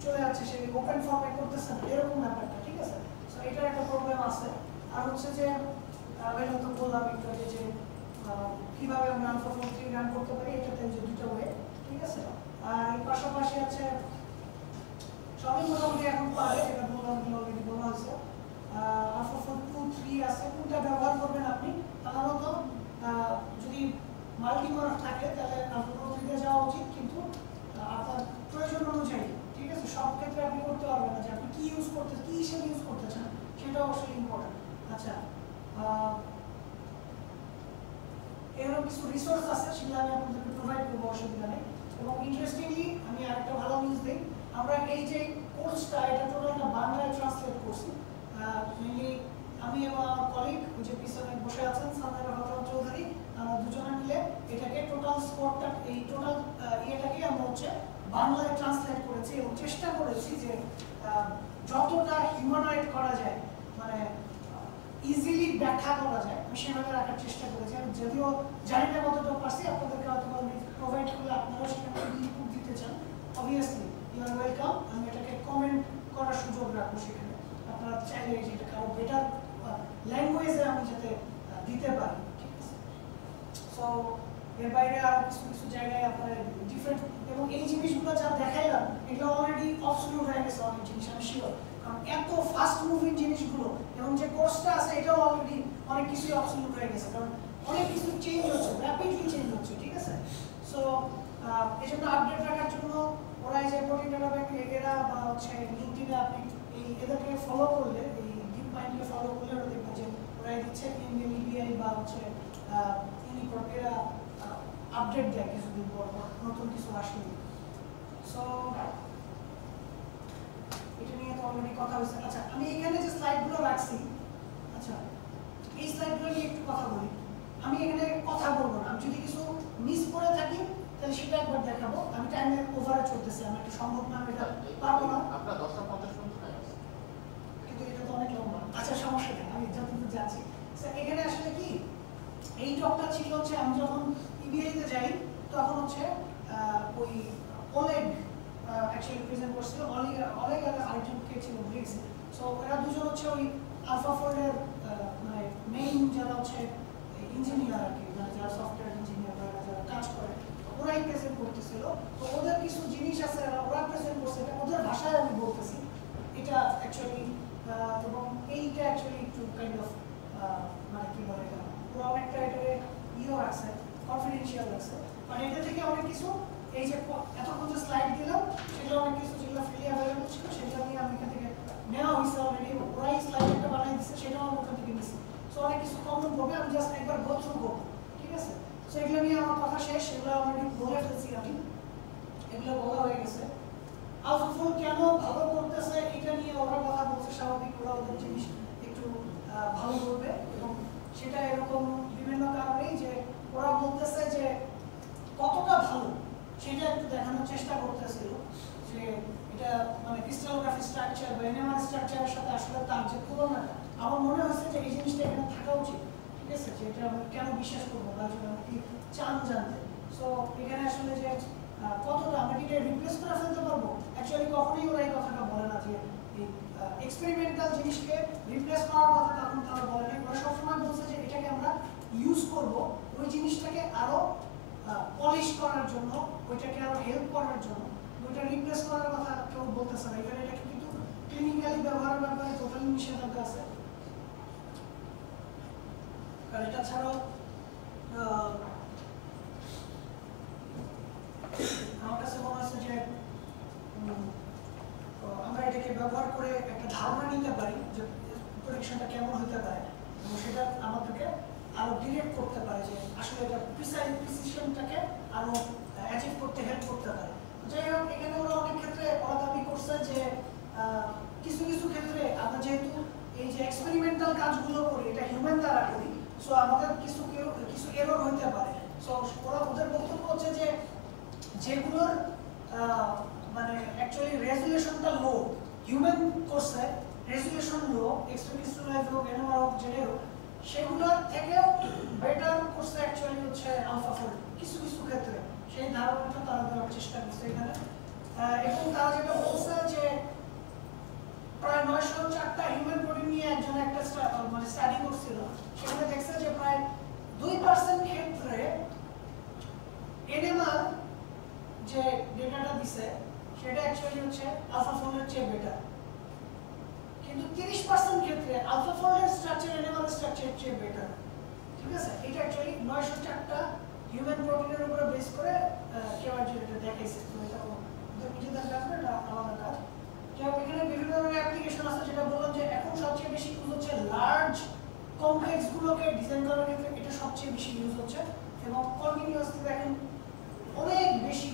চলে যাচ্ছে, সেই ওপেন ফর্মে করতেছে না, এরকম ব্যাপারটা, ঠিক আছে। সো এটার একটা প্রবলেম আছে। আর হচ্ছে যে আমি তো বললাম একটু আগে যে কিভাবে আমরা আলফাফোল্ড 3 রান করতে পারি, এটাতে যে দুটো ওয়ে, ঠিক আছে। আর এর পাশাপাশি আছে সবই মোটামুটি এখন পারে, যেটা বললাম অলরেডি বলা হয়েছে। আলফাফোল্ড 2, 3 আছে, কোনটা ব্যবহার করবেন আপনি সাধারণত যদি মাল্টিমার্ক থাকে তাহলে আলফাফোল্ড 3 তে যাওয়া উচিত, কিন্তু আপনার প্রয়োজন অনুযায়ী, ঠিক আছে। সব ক্ষেত্রে আপনি করতে পারবেন না, যে আপনি কি ইউজ করতে, কি হিসেবে ইউজ করতে চান, সেটা অবশ্যই ইম্পর্টেন্ট। আচ্ছা, এরকম কিছু রিসোর্স আছে, সেগুলো আমি আপনাদেরকে প্রোভাইড করবো, অসুবিধা নেই। এবং ইন্টারেস্টিংলি আমি আরেকটা ভালো নিউজ দিই, আমরা এই যে কোর্সটা, এটা টোটালটা বাংলায় ট্রান্সলেট করছি। মেনলি আমি এবং আমার কলিগ যে পিছনে বসে আছেন সান্দারা হঠাৎ চৌধুরী, আমরা দুজনে মিলে এটাকে টোটাল স্কোরটা, এই টোটাল ইয়েটাকে আমরা হচ্ছে বাংলায় ট্রান্সলেট করেছি এবং চেষ্টা করেছি যে যতটা হিউম্যানাইজ করা যায়, মানে ইজিলি ব্যাখ্যা করা যায়, আমি সেভাবে রাখার চেষ্টা করেছি। আমি যদিও জানি না কতটা পারছি, আপনাদেরকে হয়তো প্রোভাইড করলে আপনারা সেখানে ইনপুট দিতে চান, অবভিয়াসলি ইউ আর ওয়েলকাম। আমি এটাকে কমেন্ট করার সুযোগ রাখবো সেখানে, আপনারা চাইলে যেটা কারো বেটার ল্যাঙ্গুয়েজে আমি যাতে দিতে পারি, ঠিক আছে। সো এর বাইরে আরো কিছু কিছু জায়গায় আপনার ডিফারেন্ট, এবং এই জিনিসগুলো যা দেখাইলাম এগুলো অলরেডি অবসলিউট হয়ে গেছে অনেক জিনিস, আমি শিওর, কারণ এত ফাস্ট মুভিং জিনিসগুলো, এবং যে কোর্সটা আছে এটাও অলরেডি অনেক কিছুই অবসলিউট হয়ে গেছে, কারণ অনেক কিছু চেঞ্জ হচ্ছে, র্যাপিডলি চেঞ্জ হচ্ছে, ঠিক আছে। সো এই জন্য আপডেট রাখার জন্য ওরা এই যে প্রোটিন ডাটা ব্যাংক এরা বা হচ্ছে লিঙ্কডিনে আপনি এই এদেরকে ফলো করলে, এই ডিপ মাইন্ডকে ফলো করলে ওরা দেখবেন যে ওরা দিচ্ছে ইমেল, ইবিআই বা হচ্ছে ইউনিকর্প, এরা আপডেট দেয় কিছুদিন পর পর নতুন কিছু আসলে। সো এটা নিয়ে তো অলরেডি কথা হয়েছে। আচ্ছা, আমি এখানে যে স্লাইডগুলো রাখছি, আচ্ছা এই স্লাইডগুলো নিয়ে একটু কথা বলি। আমি এখানে কথা বলবো না, আমি যদি কিছু মিস করে থাকি তাহলে সেটা একবার দেখাবো। আমি টাইমের ওভারে চলতেছি, আমি একটু সম্ভব না, আমি এটা পারবো না। আপনার 10:50 পর্যন্ত টাইম আছে, কিন্তু এটা তো অনেক লম্বা। আচ্ছা, সমস্যা নেই, আমি যতদূর যাচ্ছি। এখানে আসলে কি এই টকটা ছিল হচ্ছে আমি যখন ইবিআইতে যাই তখন হচ্ছে ওই ওলেগ অ্যাকচুয়ালি প্রেজেন্ট করছিল, অলেগ আর আরেকজন কে ছিল ব্রিক্স। সো এরা দুজন হচ্ছে ওই আলফাফোল্ডের মানে মেইন যারা হচ্ছে ইঞ্জিনিয়ার আর কি, মানে যারা সফটওয়্যার ইঞ্জিনিয়ার বা যারা কাজ করে, ওরাই প্রেজেন্ট করতেছিল। তো ওদের কিছু জিনিস আছে ওরা প্রেজেন্ট করছে, এটা ওদের ভাষায় আমি বলতেছি এটা অ্যাকচুয়ালি। এবং এইটা অ্যাকচুয়ালি একটু কাইন্ড অফ মানে কি বলে, এটা পুরো অনেকটা এটাকে ইয়ে রাখছে, কনফিডেন্সিয়াল রাখছে, মানে এটা থেকে অনেক কিছু এই যে এতক্ষণ যে স্লাইড দিলাম সেগুলো অনেক কিছু যেগুলো ফ্রি অ্যাভেলেবল ছিল সেগুলো নিয়ে আমি এখান থেকে নেওয়া হয়েছে অলরেডি, ওরাই স্লাইড একটা বানিয়ে দিচ্ছে, সেটাও আমি ওখান থেকে নিচ্ছি। সো অনেক কিছু কমন করবে, আমি জাস্ট একবার গো থ্রু করবো, ঠিক আছে। সো এগুলো নিয়ে আমার কথা শেষ, সেগুলো অলরেডি বলে ফেলছি আমি, এগুলো বলা হয়ে গেছে। আলফাফোল্ড কেন ভালো করতেছে এটা নিয়ে ওরা কথা বলছে, স্বাভাবিক, ওরা ওদের জিনিস একটু ভালো করবে এবং সেটা এরকম বিভিন্ন কারণেই যে ওরা বলতেছে যে কতটা ভালো সেটা একটু দেখানোর চেষ্টা করতেছিল যে এটা মানে ক্রিস্টালোগ্রাফি স্ট্রাকচার বা এনএমআর স্ট্রাকচারের সাথে আসলে তার যে তুলনাটা আমার মনে হচ্ছে যে এই জিনিসটা এখানে থাকা উচিত, ঠিক আছে, যে এটা আমি কেন বিশ্বাস করবো বা কি চান জানতে। সো এখানে আসলে যে কতটা আমরা কি এটা রিপ্লেস করে ফেলতে পারবো, অ্যাকচুয়ালি কখনোই ওরা এই কথাটা বলে না যে এই এক্সপেরিমেন্টাল জিনিসকে রিপ্লেস করার কথা তখন তারা বলে না। ওরা সবসময় বলছে যে এটাকে আমরা ইউজ করব ওই জিনিসটাকে আরো পলিশ করার জন্য, ওইটাকে আরো হেল্প করার জন্য, ওইটা রিপ্লেস করার কথা কেউ বলতেছে না। এখানে এটা কিন্তু ক্লিনিক্যালি ব্যবহারের ব্যাপারে টোটালি নিষেধাজ্ঞা আছে। আর এটা ছাড়াও আমার কাছে মনে হচ্ছে যে আমরা এটাকে ব্যবহার করে একটা ধারণা নিতে পারি যে প্রোটেকশনটা কেমন হতে পারে এবং সেটা আমাদেরকে আরো ডিরেক্ট করতে পারে যে আসলে এটা প্রিসিশনটাকে আরো অ্যাচিভ করতে হেল্প করতে পারে। যাই হোক, এখানে ওরা অনেক ক্ষেত্রে ওরা দাবি করছে যে কিছু কিছু ক্ষেত্রে আমরা যেহেতু এই যে এক্সপেরিমেন্টাল কাজগুলো করি এটা হিউম্যান দ্বারা করি, সো আমাদের কিছু এরর হতে পারে। সো ওরা ওদের বক্তব্য হচ্ছে যে যেগুলোর মানে অ্যাকচুয়ালি রেজুলেশনটা লো, হিউম্যান করছে রেজুলেশন লো, এক্সপেরিমেন্টাল হোক এনএমআর হোক জেনে হোক, সেগুলোর থেকেও বেটার করছে অ্যাকচুয়ালি হচ্ছে আলফাফোল্ড কিছু কিছু ক্ষেত্রে। সেই ধারণাটা তারা দেওয়ার চেষ্টা করছে এখানে। এবং তারা যেটা বলছে যে প্রায় 904টা হিউম্যান প্রোটিন নিয়ে একজন একটা মানে স্টাডি করছিল, সেখানে দেখছে যে প্রায় 2% ক্ষেত্রে এনএমআর যে ডেটাটা দিছে সেটা অ্যাকচুয়ালি হচ্ছে আলফাফোল্ডের চেয়ে বেটার, কিন্তু 30% ক্ষেত্রে আলফাফোল্ডের স্ট্রাকচার এনএমআর স্ট্রাকচারের চেয়ে বেটার, ঠিক আছে। এটা অ্যাকচুয়ালি 904টা হিউম্যান প্রোটিনের উপরে বেস করে কেউ এটা দেখাইছে। তো এটা নিজেদের কাজ না, এটা আলাদা কাজ। এখানে বিভিন্ন ধরনের অ্যাপ্লিকেশন আছে, যেটা বললাম যে এখন সবচেয়ে বেশি ইউজ হচ্ছে লার্জ কমপ্লেক্স গুলোকে ডিজাইন করার ক্ষেত্রে, এটা সবচেয়ে বেশি ইউজ হচ্ছে এবং কন্টিনিউয়াসলি দেখেন অনেক বেশি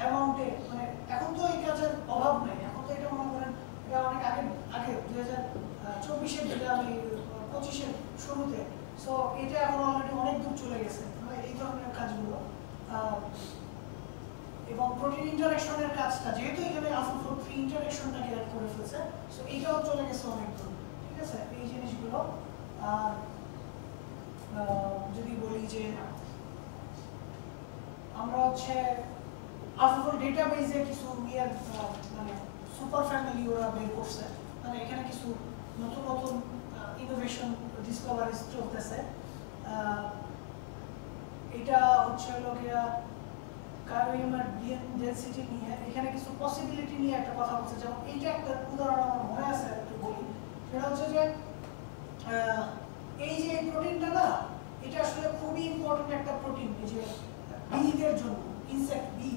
অ্যামাউন্টে, মানে এখন তো এই কাজের অভাব নেই, এখন তো এটা মনে করেন এটা অনেক আগে 2024-এর দিকে আমি 25-এর শুরুতে, সো এটা এখন অলরেডি অনেক দূর চলে গেছে মানে এই ধরনের কাজগুলো। এবং প্রোটিন ইন্টারঅ্যাকশনের কাজটা যেহেতু এখানে আলফা-4 3 ইন্টারঅ্যাকশনটাকে অ্যাড করে ফেলছে, সো এইটাও চলে গেছে অনেক দূর, ঠিক আছে। এই জিনিসগুলো আর যদি বলি যে আমরা হচ্ছে আলফা-4 ডেটাবেজে কিছু মানে সুপার ফ্যামিলি ওরা বের করছে, মানে এখানে কিছু নতুন নতুন ইনোভেশন ডিসকভারিজ চলতেছে। এটা হচ্ছে লোকেরা কার্বোহিউম্যান ডেনসিটি নিয়ে এখানে কিছু পসিবিলিটি নিয়ে একটা কথা বলছে। যেমন এইটা একটা উদাহরণ আমার মনে আছে, একটু বলি। সেটা হচ্ছে যে এই যে প্রোটিনটা না, এটা আসলে খুবই ইম্পর্টেন্ট একটা প্রোটিন, এই যে বীজের জন্য, ইনসেক্ট বি,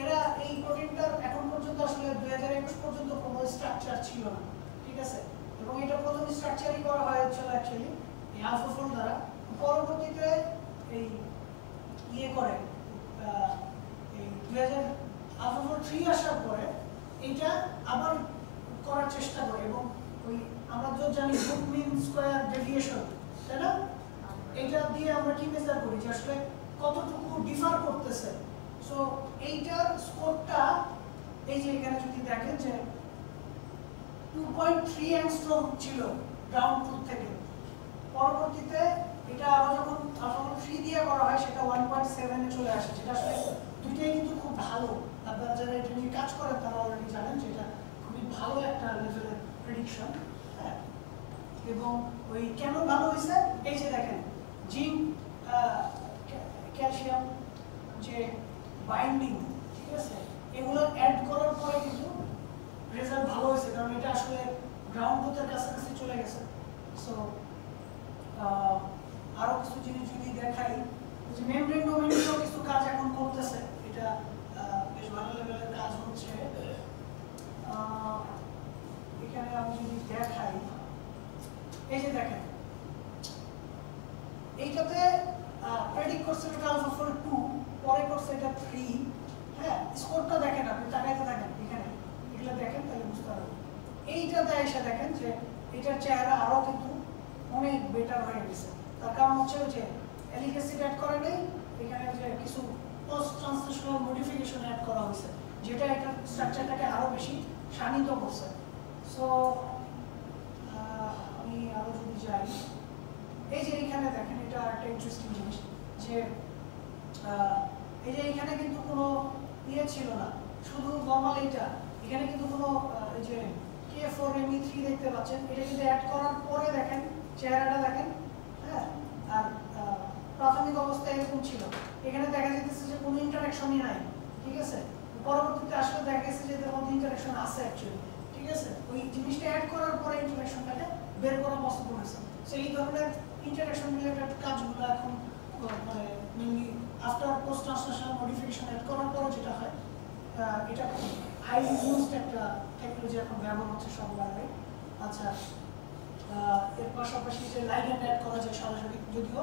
এরা এই প্রোটিনটার এখন পর্যন্ত আসলে 2021 পর্যন্ত কোনো স্ট্রাকচার ছিল না, ঠিক আছে। এবং এটা প্রথম স্ট্রাকচারই করা হয়েছিল অ্যাকচুয়ালি এই আলফাফোল্ড দ্বারা। পরবর্তীতে এই ইয়ে করে এই 2000 আলফাফোল্ড 3 আসার পরে এটা আবার করার চেষ্টা করে এবং ওই আমরা তো জানি রুট মিন স্কয়ার ডেভিয়েশন, তাই না, এটা দিয়ে আমরা কি মেজার করি যে আসলে কতটুকু ডিফার করতেছে। সো এইটার স্কোরটা এই যে এখানে যদি দেখেন যে 2.3 অ্যাংস্ট্রম ছিল গ্রাউন্ড ট্রুথ থেকে, পরবর্তীতে এটা আবার যখন আলফাফোল্ড 3 দিয়ে করা হয় সেটা 1.7 এ চলে আসে, যেটা আসলে দুইটাই কিন্তু খুব ভালো। আপনারা যারা এটা নিয়ে কাজ করেন তারা অলরেডি জানেন যে এটা খুবই ভালো একটা লেভেলের প্রেডিকশন। হ্যাঁ, এবং ওই কেন ভালো হয়েছে, এই যে দেখেন জিঙ্ক ক্যালসিয়াম যে বাইন্ডিং, ঠিক আছে, এগুলো অ্যাড করার পরে কিন্তু রেজাল্ট ভালো হয়েছে, কারণ এটা আসলে গ্রাউন্ড ট্রুথের কাছাকাছি চলে গেছে। সো আরো কিছু জিনিস যদি দেখাই, যে মেমব্রেন ডোমেইনেও কিছু কাজ এখন করতেছে, এটা বেশ ভালো লেভেলের কাজ হচ্ছে। এখানে আমি যদি দেখাই, এই যে দেখেন এইটাতে প্রেডিক্ট করছে এটা আলফাফোল্ড 2, পরে করছে এটা 3। হ্যাঁ, স্কোরটা দেখেন, আপনি তাকাইতে থাকেন এখানে, এগুলো দেখেন তাহলে বুঝতে পারবেন। এইটাতে এসে দেখেন যে এটার চেহারা আরো কিন্তু অনেক বেটার হয়ে গেছে। তার কারণ হচ্ছে যে অ্যালিক অ্যাসিড অ্যাড করে নেই, এখানে যে কিছু পোস্ট ট্রান্সলেশনাল মডিফিকেশন অ্যাড করা হয়েছে যেটা এটা স্ট্রাকচারটাকে আরো বেশি শানিত করছে। সো আমি আরো যদি যাই, এই যে এইখানে দেখেন এটা একটা ইন্টারেস্টিং জিনিস যে এই যে এখানে কিন্তু কোনো ইয়ে ছিল না, শুধু নর্মাল এইটা, এখানে কিন্তু কোনো এই যে K4ME3 দেখতে পাচ্ছেন, এটা কিন্তু অ্যাড করার পরে দেখেন চেহারাটা দেখেন, হ্যাঁ, আর প্রাথমিক অবস্থায় এরকম ছিল, এখানে দেখা যাচ্ছে যে কোনো ইন্টারাকশনই নাই, ঠিক আছে। পরবর্তীতে আসলে দেখা গেছে যে এদের মধ্যে ইন্টারাকশন আছে অ্যাকচুয়ালি, ঠিক আছে। ওই জিনিসটা অ্যাড করার পরে ইন্টারাকশনটাকে বের করা পসিবল হয়েছে। সো এই ধরনের ইন্টারাকশন রিলেটেড কাজগুলো এখন মানে mainly after post translational modification add করার পরে যেটা হয়, এটা হাইলি ইউজড একটা টেকনোলজি এখন ব্যবহার হচ্ছে সব জায়গায়। আচ্ছা, এর পাশাপাশি যে লাইগ্যান্ড অ্যাড করা যায় সরাসরি, যদিও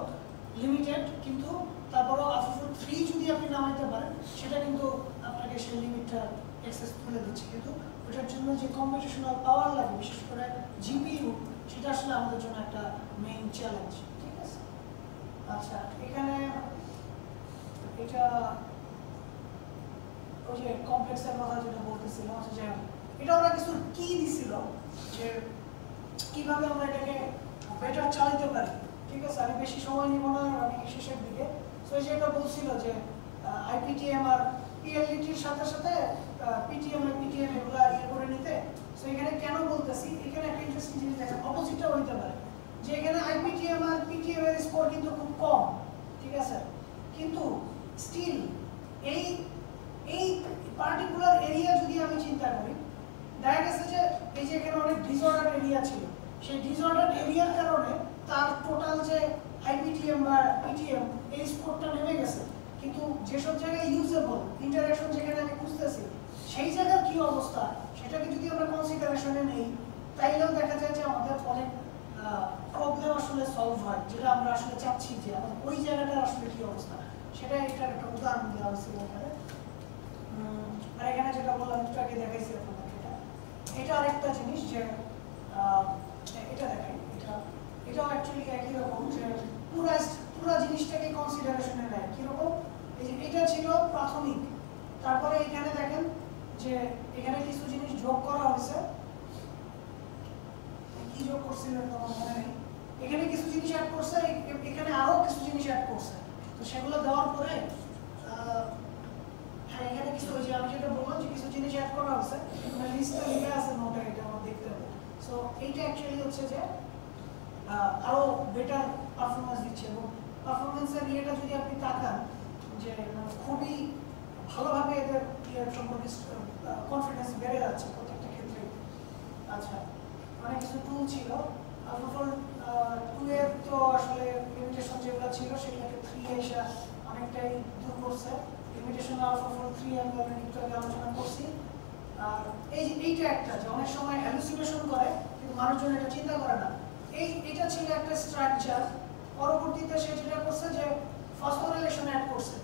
লিমিটেড, কিন্তু তারপরেও AlphaFold 3 যদি আপনি নামাইতে পারেন সেটা কিন্তু আপনাকে সেই লিমিটটা অ্যাক্সেস তুলে দিচ্ছে, কিন্তু ওটার জন্য যে কম্পিউটেশনাল পাওয়ার লাগে বিশেষ করে জিপিইউ, সেটা আসলে আমাদের জন্য একটা মেইন চ্যালেঞ্জ, ঠিক আছে। আচ্ছা, এখানে এটা ওই যে কমপ্লেক্সের কথা যেটা বলতেছিলাম, আচ্ছা যে এটা ওরা কিছু কি দিছিল যে কিভাবে আমরা এটাকে বেটার চালাতে পারি, ঠিক আছে। আমি বেশি সময় নিব না, আমি শেষের দিকে। সো এই যে এটা বলছিল যে আইপিটিএম আর পিএলডিটির সাথে সাথে পিটিএম আর পিটিএম এগুলা ইয়ে করে নিতে। সো এখানে কেন বলতেছি, এখানে একটা ইন্টারেস্টিং জিনিস দেখেন, অপোজিটটা হইতে পারে যে এখানে আইপিটিএম আর পিটিএম এর স্কোর কিন্তু খুব কম, ঠিক আছে, কিন্তু স্টিল এই এই পার্টিকুলার এরিয়া যদি আমি চিন্তা করি, দেখা গেছে যে এই যে এখানে অনেক ডিসঅর্ডার এরিয়া ছিল, সেই ডিসঅর্ডার এরিয়ার কারণে তার টোটাল যে আইপিটিএম বা পিটিএম এই স্কোরটা নেমে গেছে, কিন্তু যেসব জায়গায় ইউজেবল ইন্টারাকশন যেখানে আমি খুঁজতেছি সেই জায়গার কি অবস্থা সেটাকে যদি আমরা কনসিডারেশনে নেই, তাইলেও দেখা যায় যে আমাদের অনেক প্রবলেম আসলে সলভ হয়, যেটা আমরা আসলে চাচ্ছি যে আমাদের ওই জায়গাটার আসলে কি অবস্থা, সেটা এটার একটা উদাহরণ দেওয়া হয়েছিল এখানে। আর এখানে যেটা বললাম একটু আগে দেখাইছি আপনাদের, এটা আরেকটা জিনিস যে এটা দেখেন, এটাও অ্যাকচুয়ালি একই রকম যে পুরো জিনিসটাকে কনসিডারেশনে নেয়। কিরকম, এই যে এটা ছিল প্রাথমিক, তারপরে এখানে দেখেন যে এখানে কিছু জিনিস যোগ করা হয়েছে, কি যোগ করছিলেন আমার মনে নেই, এখানে কিছু জিনিস অ্যাড করছে, এখানে আরো কিছু জিনিস অ্যাড করছে, তো সেগুলো দেওয়ার পরে হ্যাঁ এখানে কিছু ওই যে আমি যেটা বললাম যে কিছু জিনিস অ্যাড করা হয়েছে, মানে লিস্টে লেখা আছে নোটে, এটা আমরা দেখতে হবে। সো এইটা অ্যাকচুয়ালি হচ্ছে যে আরো বেটার পারফরমেন্স দিচ্ছে, এবং পারফরমেন্সের ইয়েটা যদি আপনি তাকান যে খুবই ভালোভাবে এদের ইয়ের সম্পর্কে কনফিডেন্স বেড়ে যাচ্ছে প্রত্যেকটা ক্ষেত্রে। আচ্ছা, অনেক কিছু টুল ছিল, AlphaFold 2 এর তো আসলে লিমিটেশন যেগুলো ছিল সেগুলোকে 3 এসে অনেকটাই দূর করছে। লিমিটেশন AlphaFold 3 আমি অলরেডি একটু আগে আলোচনা করছি। আর এই যে এইটা একটা যে অনেক সময় হ্যালুসিনেশন করে কিন্তু মানুষজন এটা চিন্তা করে না, এটা ছিল একটা স্ট্রাকচার, পরবর্তীতে সে যেটা করছে যে ফসফোরিলেশন অ্যাড করছে,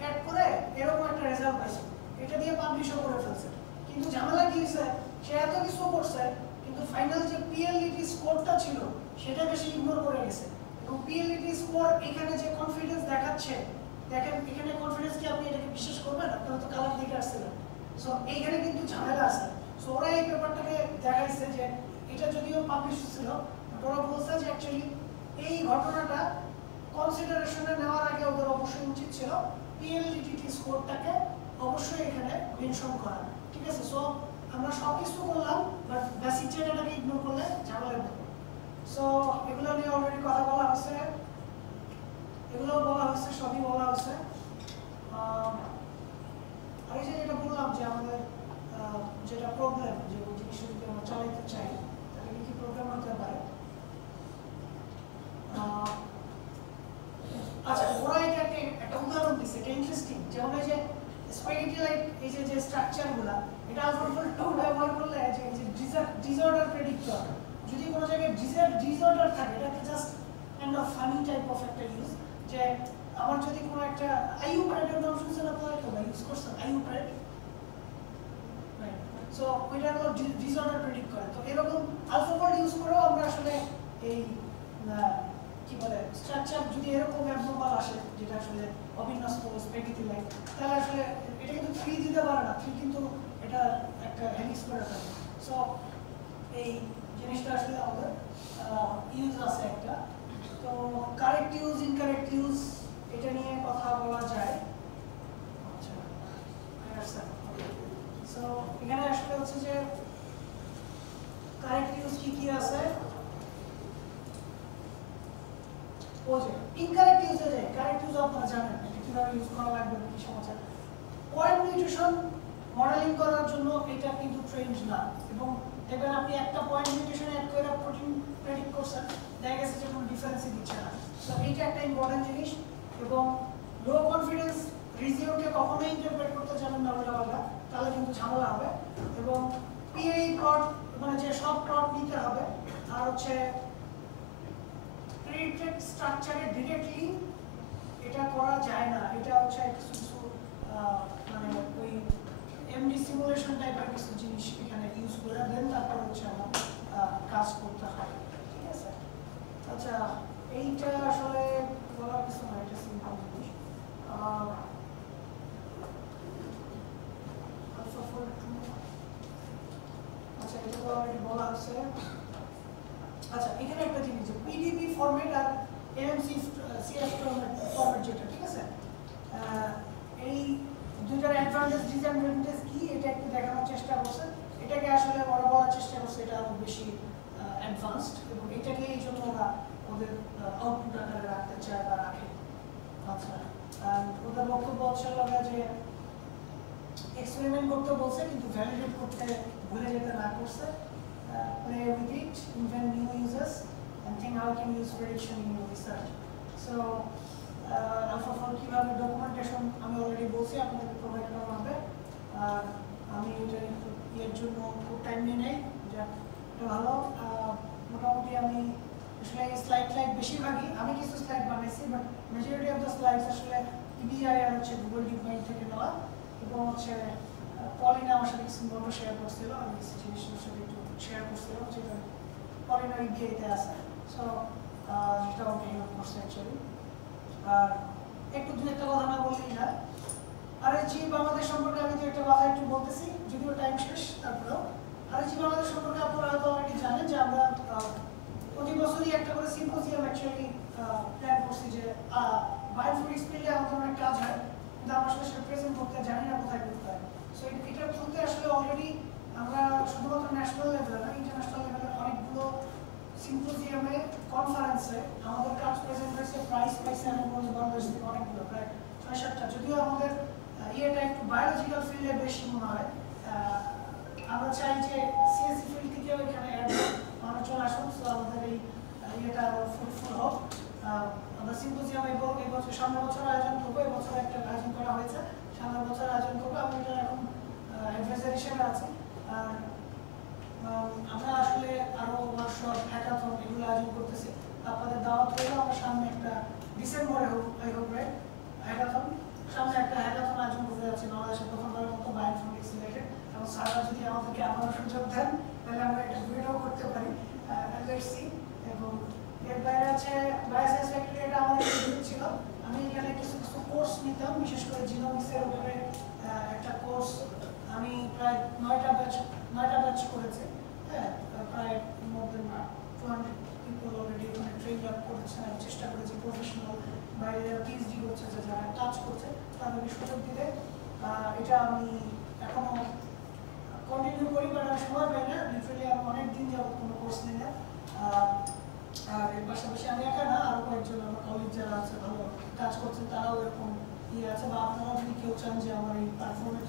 অ্যাড করে এরকম একটা রেজাল্ট পাইছে, এটা দিয়ে পাবলিশও করে ফেলছে। কিন্তু ঝামেলা কি হয়েছে, সে এত কিছু করছে কিন্তু ফাইনাল যে পিএলইটি স্কোরটা ছিল সেটা বেশি ইগনোর করে গেছে, এবং পিএলইটি স্কোর এখানে যে কনফিডেন্স দেখাচ্ছে, দেখেন এখানে কনফিডেন্স কি আপনি এটাকে বিশ্বাস করবেন, আপনারা তো কালার দিকে আসছিলেন। সো এইখানে কিন্তু ঝামেলা আছে। সো ওরা এই পেপারটাকে দেখাইছে যে এটা যদিও পাবলিশ ছিল, ওরা বলছে যে অ্যাকচুয়ালি এই ঘটনাটা কনসিডারেশনে নেওয়ার আগে ওদের অবশ্যই উচিত ছিল পিএলডিটি স্কোরটাকে অবশ্যই এখানে মেনশন করা, ঠিক আছে। সো আমরা সব কিছু করলাম, বাট বেসিক জায়গাটাকে ইগনোর করলে ঝামেলা হবে। সো এগুলো নিয়ে অলরেডি কথা বলা হয়েছে, এগুলো বলা হয়েছে, সবই বলা হয়েছে। আর এই যে যেটা বললাম যে আমাদের যেটা প্রবলেম, যে জিনিসটা যদি আমরা চালাইতে চাই তাহলে কি প্রবলেম হতে পারে। আচ্ছা, ওরা এটাকে একটা উদাহরণ দিচ্ছে, এটা ইন্টারেস্টিং, যেমন এই যে স্পাগেটি লাইক এই যে স্ট্রাকচারগুলো, এটা AlphaFold 2 ব্যবহার করলে যে এই যে ডিসঅর্ডার প্রেডিক্টর, যদি কোনো জায়গায় ডিসঅর্ডার থাকে, এটাকে just kind of funny type of একটা ইউজ, যে আমার যদি কোনো একটা আইইউপ্রেডের নাম শুনছেন আপনারা, তো ইউজ করছেন আইইউপ্রেড, রাইট। সো ওইটা হলো ডিসঅর্ডার প্রেডিক্ট করে। তো এরকম AlphaFold ইউজ করেও আমরা আসলে এই কি বলে স্ট্রাকচার যদি এরকম অ্যাবনর্মাল আসে যেটা আসলে অবিন্যস্ত স্প্যাগেটি লাইক, তাহলে আসলে এটা কিন্তু 3 দিতে পারে না, 3 কিন্তু এটা একটা হেলিক্স করে থাকে। সো এই জিনিসটা আসলে আমাদের ইউজ আছে একটা। তো কারেক্ট ইউজ ইনকারেক্ট ইউজ এটা নিয়ে কথা বলা যায়। আচ্ছা সো এখানে আসলে হচ্ছে যে কারেক্ট ইউজ কি আছে, ও যে ইনকারেক্ট ইউজে যায়। কারেক্ট ইউজ আপনারা জানেন এটা কিভাবে ইউজ করা লাগবে, কি সমস্যা। পয়েন্ট মিউটেশন মডেলিং করার জন্য এটা কিন্তু ট্রেন্ড না, এবং দেখবেন আপনি একটা পয়েন্ট মিউটেশন অ্যাড করে প্রোটিন প্রেডিক্ট করছেন, দেখা গেছে যে কোনো ডিফারেন্সই দিচ্ছে না। সো এইটা একটা ইম্পর্টেন্ট জিনিস। এবং লো কনফিডেন্স রিজিওনকে কখনোই ইন্টারপ্রেট করতে জানেন না উল্টাপাল্টা, তাহলে কিন্তু ঝামেলা হবে। এবং পিআই প্লট মানে যে সব প্লট নিতে হবে, আর হচ্ছে প্রিডিক্টেড স্ট্রাকচারে ডিরেক্টলি এটা করা যায় না। এটা হচ্ছে কিছু কিছু মানে ওই এমডি সিমুলেশন টাইপের কিছু জিনিস এখানে ইউজ করে দেন, তারপর হচ্ছে আমার কাজ করতে হয়। ঠিক আছে, আচ্ছা এইটা আসলে বলার কিছু না, এটা সিম্পল জিনিস। আচ্ছা এটা তো অলরেডি বলা আছে। আচ্ছা এখানে একটা জিনিস যে পিডিবি ফরম্যাট আর এমএমসি সিএস ফরম্যাট যেটা, ঠিক আছে, এই দুইটার অ্যাডভান্টেজ ডিসঅ্যাডভান্টেজ কি এটা একটু দেখানোর চেষ্টা করছে। এটাকে আসলে ওরা বলার চেষ্টা করছে এটা আরো বেশি অ্যাডভান্সড, এবং এটাকে এই জন্য ওরা ওদের আউটপুট আকারে রাখতে চায় বা রাখে। আচ্ছা ওদের বক্তব্য হচ্ছে যে এক্সপেরিমেন্ট করতে বলছে কিন্তু ভ্যালিডেট করতে ভুলে যেতে না করছে। Play with it, invent new uses, and think how you can use prediction in your research. So, AlphaFold কিভাবে ডকুমেন্টেশন আমি অলরেডি বলছি আপনাদের প্রোভাইড করা হবে। আর আমি এটা এর জন্য খুব টাইম নিয়ে নেই, যা এটা ভালো। মোটামুটি আমি আসলে স্লাইড বেশিরভাগই আমি কিছু স্লাইড বানাইছি, but majority of the slides আসলে ইবিআই আর হচ্ছে গুগল ডিপ মাইন্ড থেকে নেওয়া, এবং হচ্ছে পলিনা আমার সাথে কিছু নোটও শেয়ার করছিল, আমি কিছু জিনিসের সাথে একটু শেয়ার করছিলাম যেটা পলিনা ইবিআইতে আছে। সো যেটা আমাকে হেল্প করছে অ্যাকচুয়ালি। আর একটু দু একটা কথা না বললেই না। আরএসজি বাংলাদেশ সম্পর্কে আমি দু একটা কথা একটু বলতেছি, যদিও টাইম শেষ, তারপরেও আরএসজি বাংলাদেশ সম্পর্কে আপনারা হয়তো অলরেডি জানেন যে আমরা প্রতি বছরই একটা করে সিম্পোজিয়াম অ্যাকচুয়ালি প্ল্যান করছি, যে বায়োফিজিক্স ফিল্ডে আমাদের অনেক কাজ হয়, কিন্তু আমরা আসলে সেটা প্রেজেন্ট করতে জানি না কোথায় করতে হয়। সো এটার থ্রুতে আসলে অলরেডি আমরা শুধুমাত্র ন্যাশনাল লেভেলে না, ইন্টারন্যাশনাল লেভেলে অনেকগুলো সিম্পোজিয়ামে কনফারেন্সে আমাদের কাজ প্রেজেন্ট হয়েছে, প্রাইজ পাইছে আমি বলতে বাংলাদেশ থেকে অনেকগুলো, প্রায় ৬-৭টা। যদিও আমাদের ইয়েটা একটু বায়োলজিক্যাল ফিল্ডে বেশি মনে হয়। আমরা চাই যে সিএসসি ফিল্ড থেকেও এখানে মানুষ চলে আসুন, সো আমাদের এই ইয়েটা আরও ফ্রুটফুল হোক। আমরা সিম্পোজিয়াম এই বছর সামনের বছর আয়োজন করবো, এই বছর একটা আয়োজন করা হয়েছে, সামনের বছর আয়োজন করবো। আমি এটা এখন অ্যাডভাইজার হিসেবে আছি। আর আমরা আসলে আরো ওয়ার্কশপ, হ্যাকাথন এগুলো আয়োজন করতেছি। আপনাদের দাওয়াত রইল, আমরা সামনে একটা ডিসেম্বরে হোক হ্যাকাথন, সামনে একটা হ্যাকাথন আয়োজন করতে যাচ্ছি বাংলাদেশের প্রথমবারের মতো বায়োইনফরমেটিক্স রিলেটেড। এবং স্যাররা যদি আমাদেরকে আবার সুযোগ দেন তাহলে আমরা এটা ভিডিও করতে পারি, লেটস সি। এবং এর বাইরে আছে বায়োসায়েন্স ফ্যাক্টরি, এটা আমাদের গ্রুপ ছিল। আমি এখানে কিছু কিছু কোর্স নিতাম, বিশেষ করে জিনোমিক্সের উপরে একটা কোর্স আমি প্রায় 9টা ব্যাচ করেছি। হ্যাঁ, প্রায় মোর দেন 200 পিপল অলরেডি ওখানে ট্রেন আপ করেছে। আমি চেষ্টা করেছি প্রফেশনাল বাইরে যারা পিএইচডি করছে, যারা কাজ করছে তাদেরকে সুযোগ দিতে। এটা আমি এখনো কন্টিনিউ করি, বাট আমি সময় পাই না, লিটারালি আমি অনেক দিন যাবত কোনো কোর্স নিই না। আর এর পাশাপাশি আমি একা না, আরও কয়েকজন আমার কলিগ যারা আছে ভালো কাজ করছেন, তারাও এরকম ইয়ে আছে। বা আপনারা যদি কেউ চান যে আমার এই প্ল্যাটফর্মে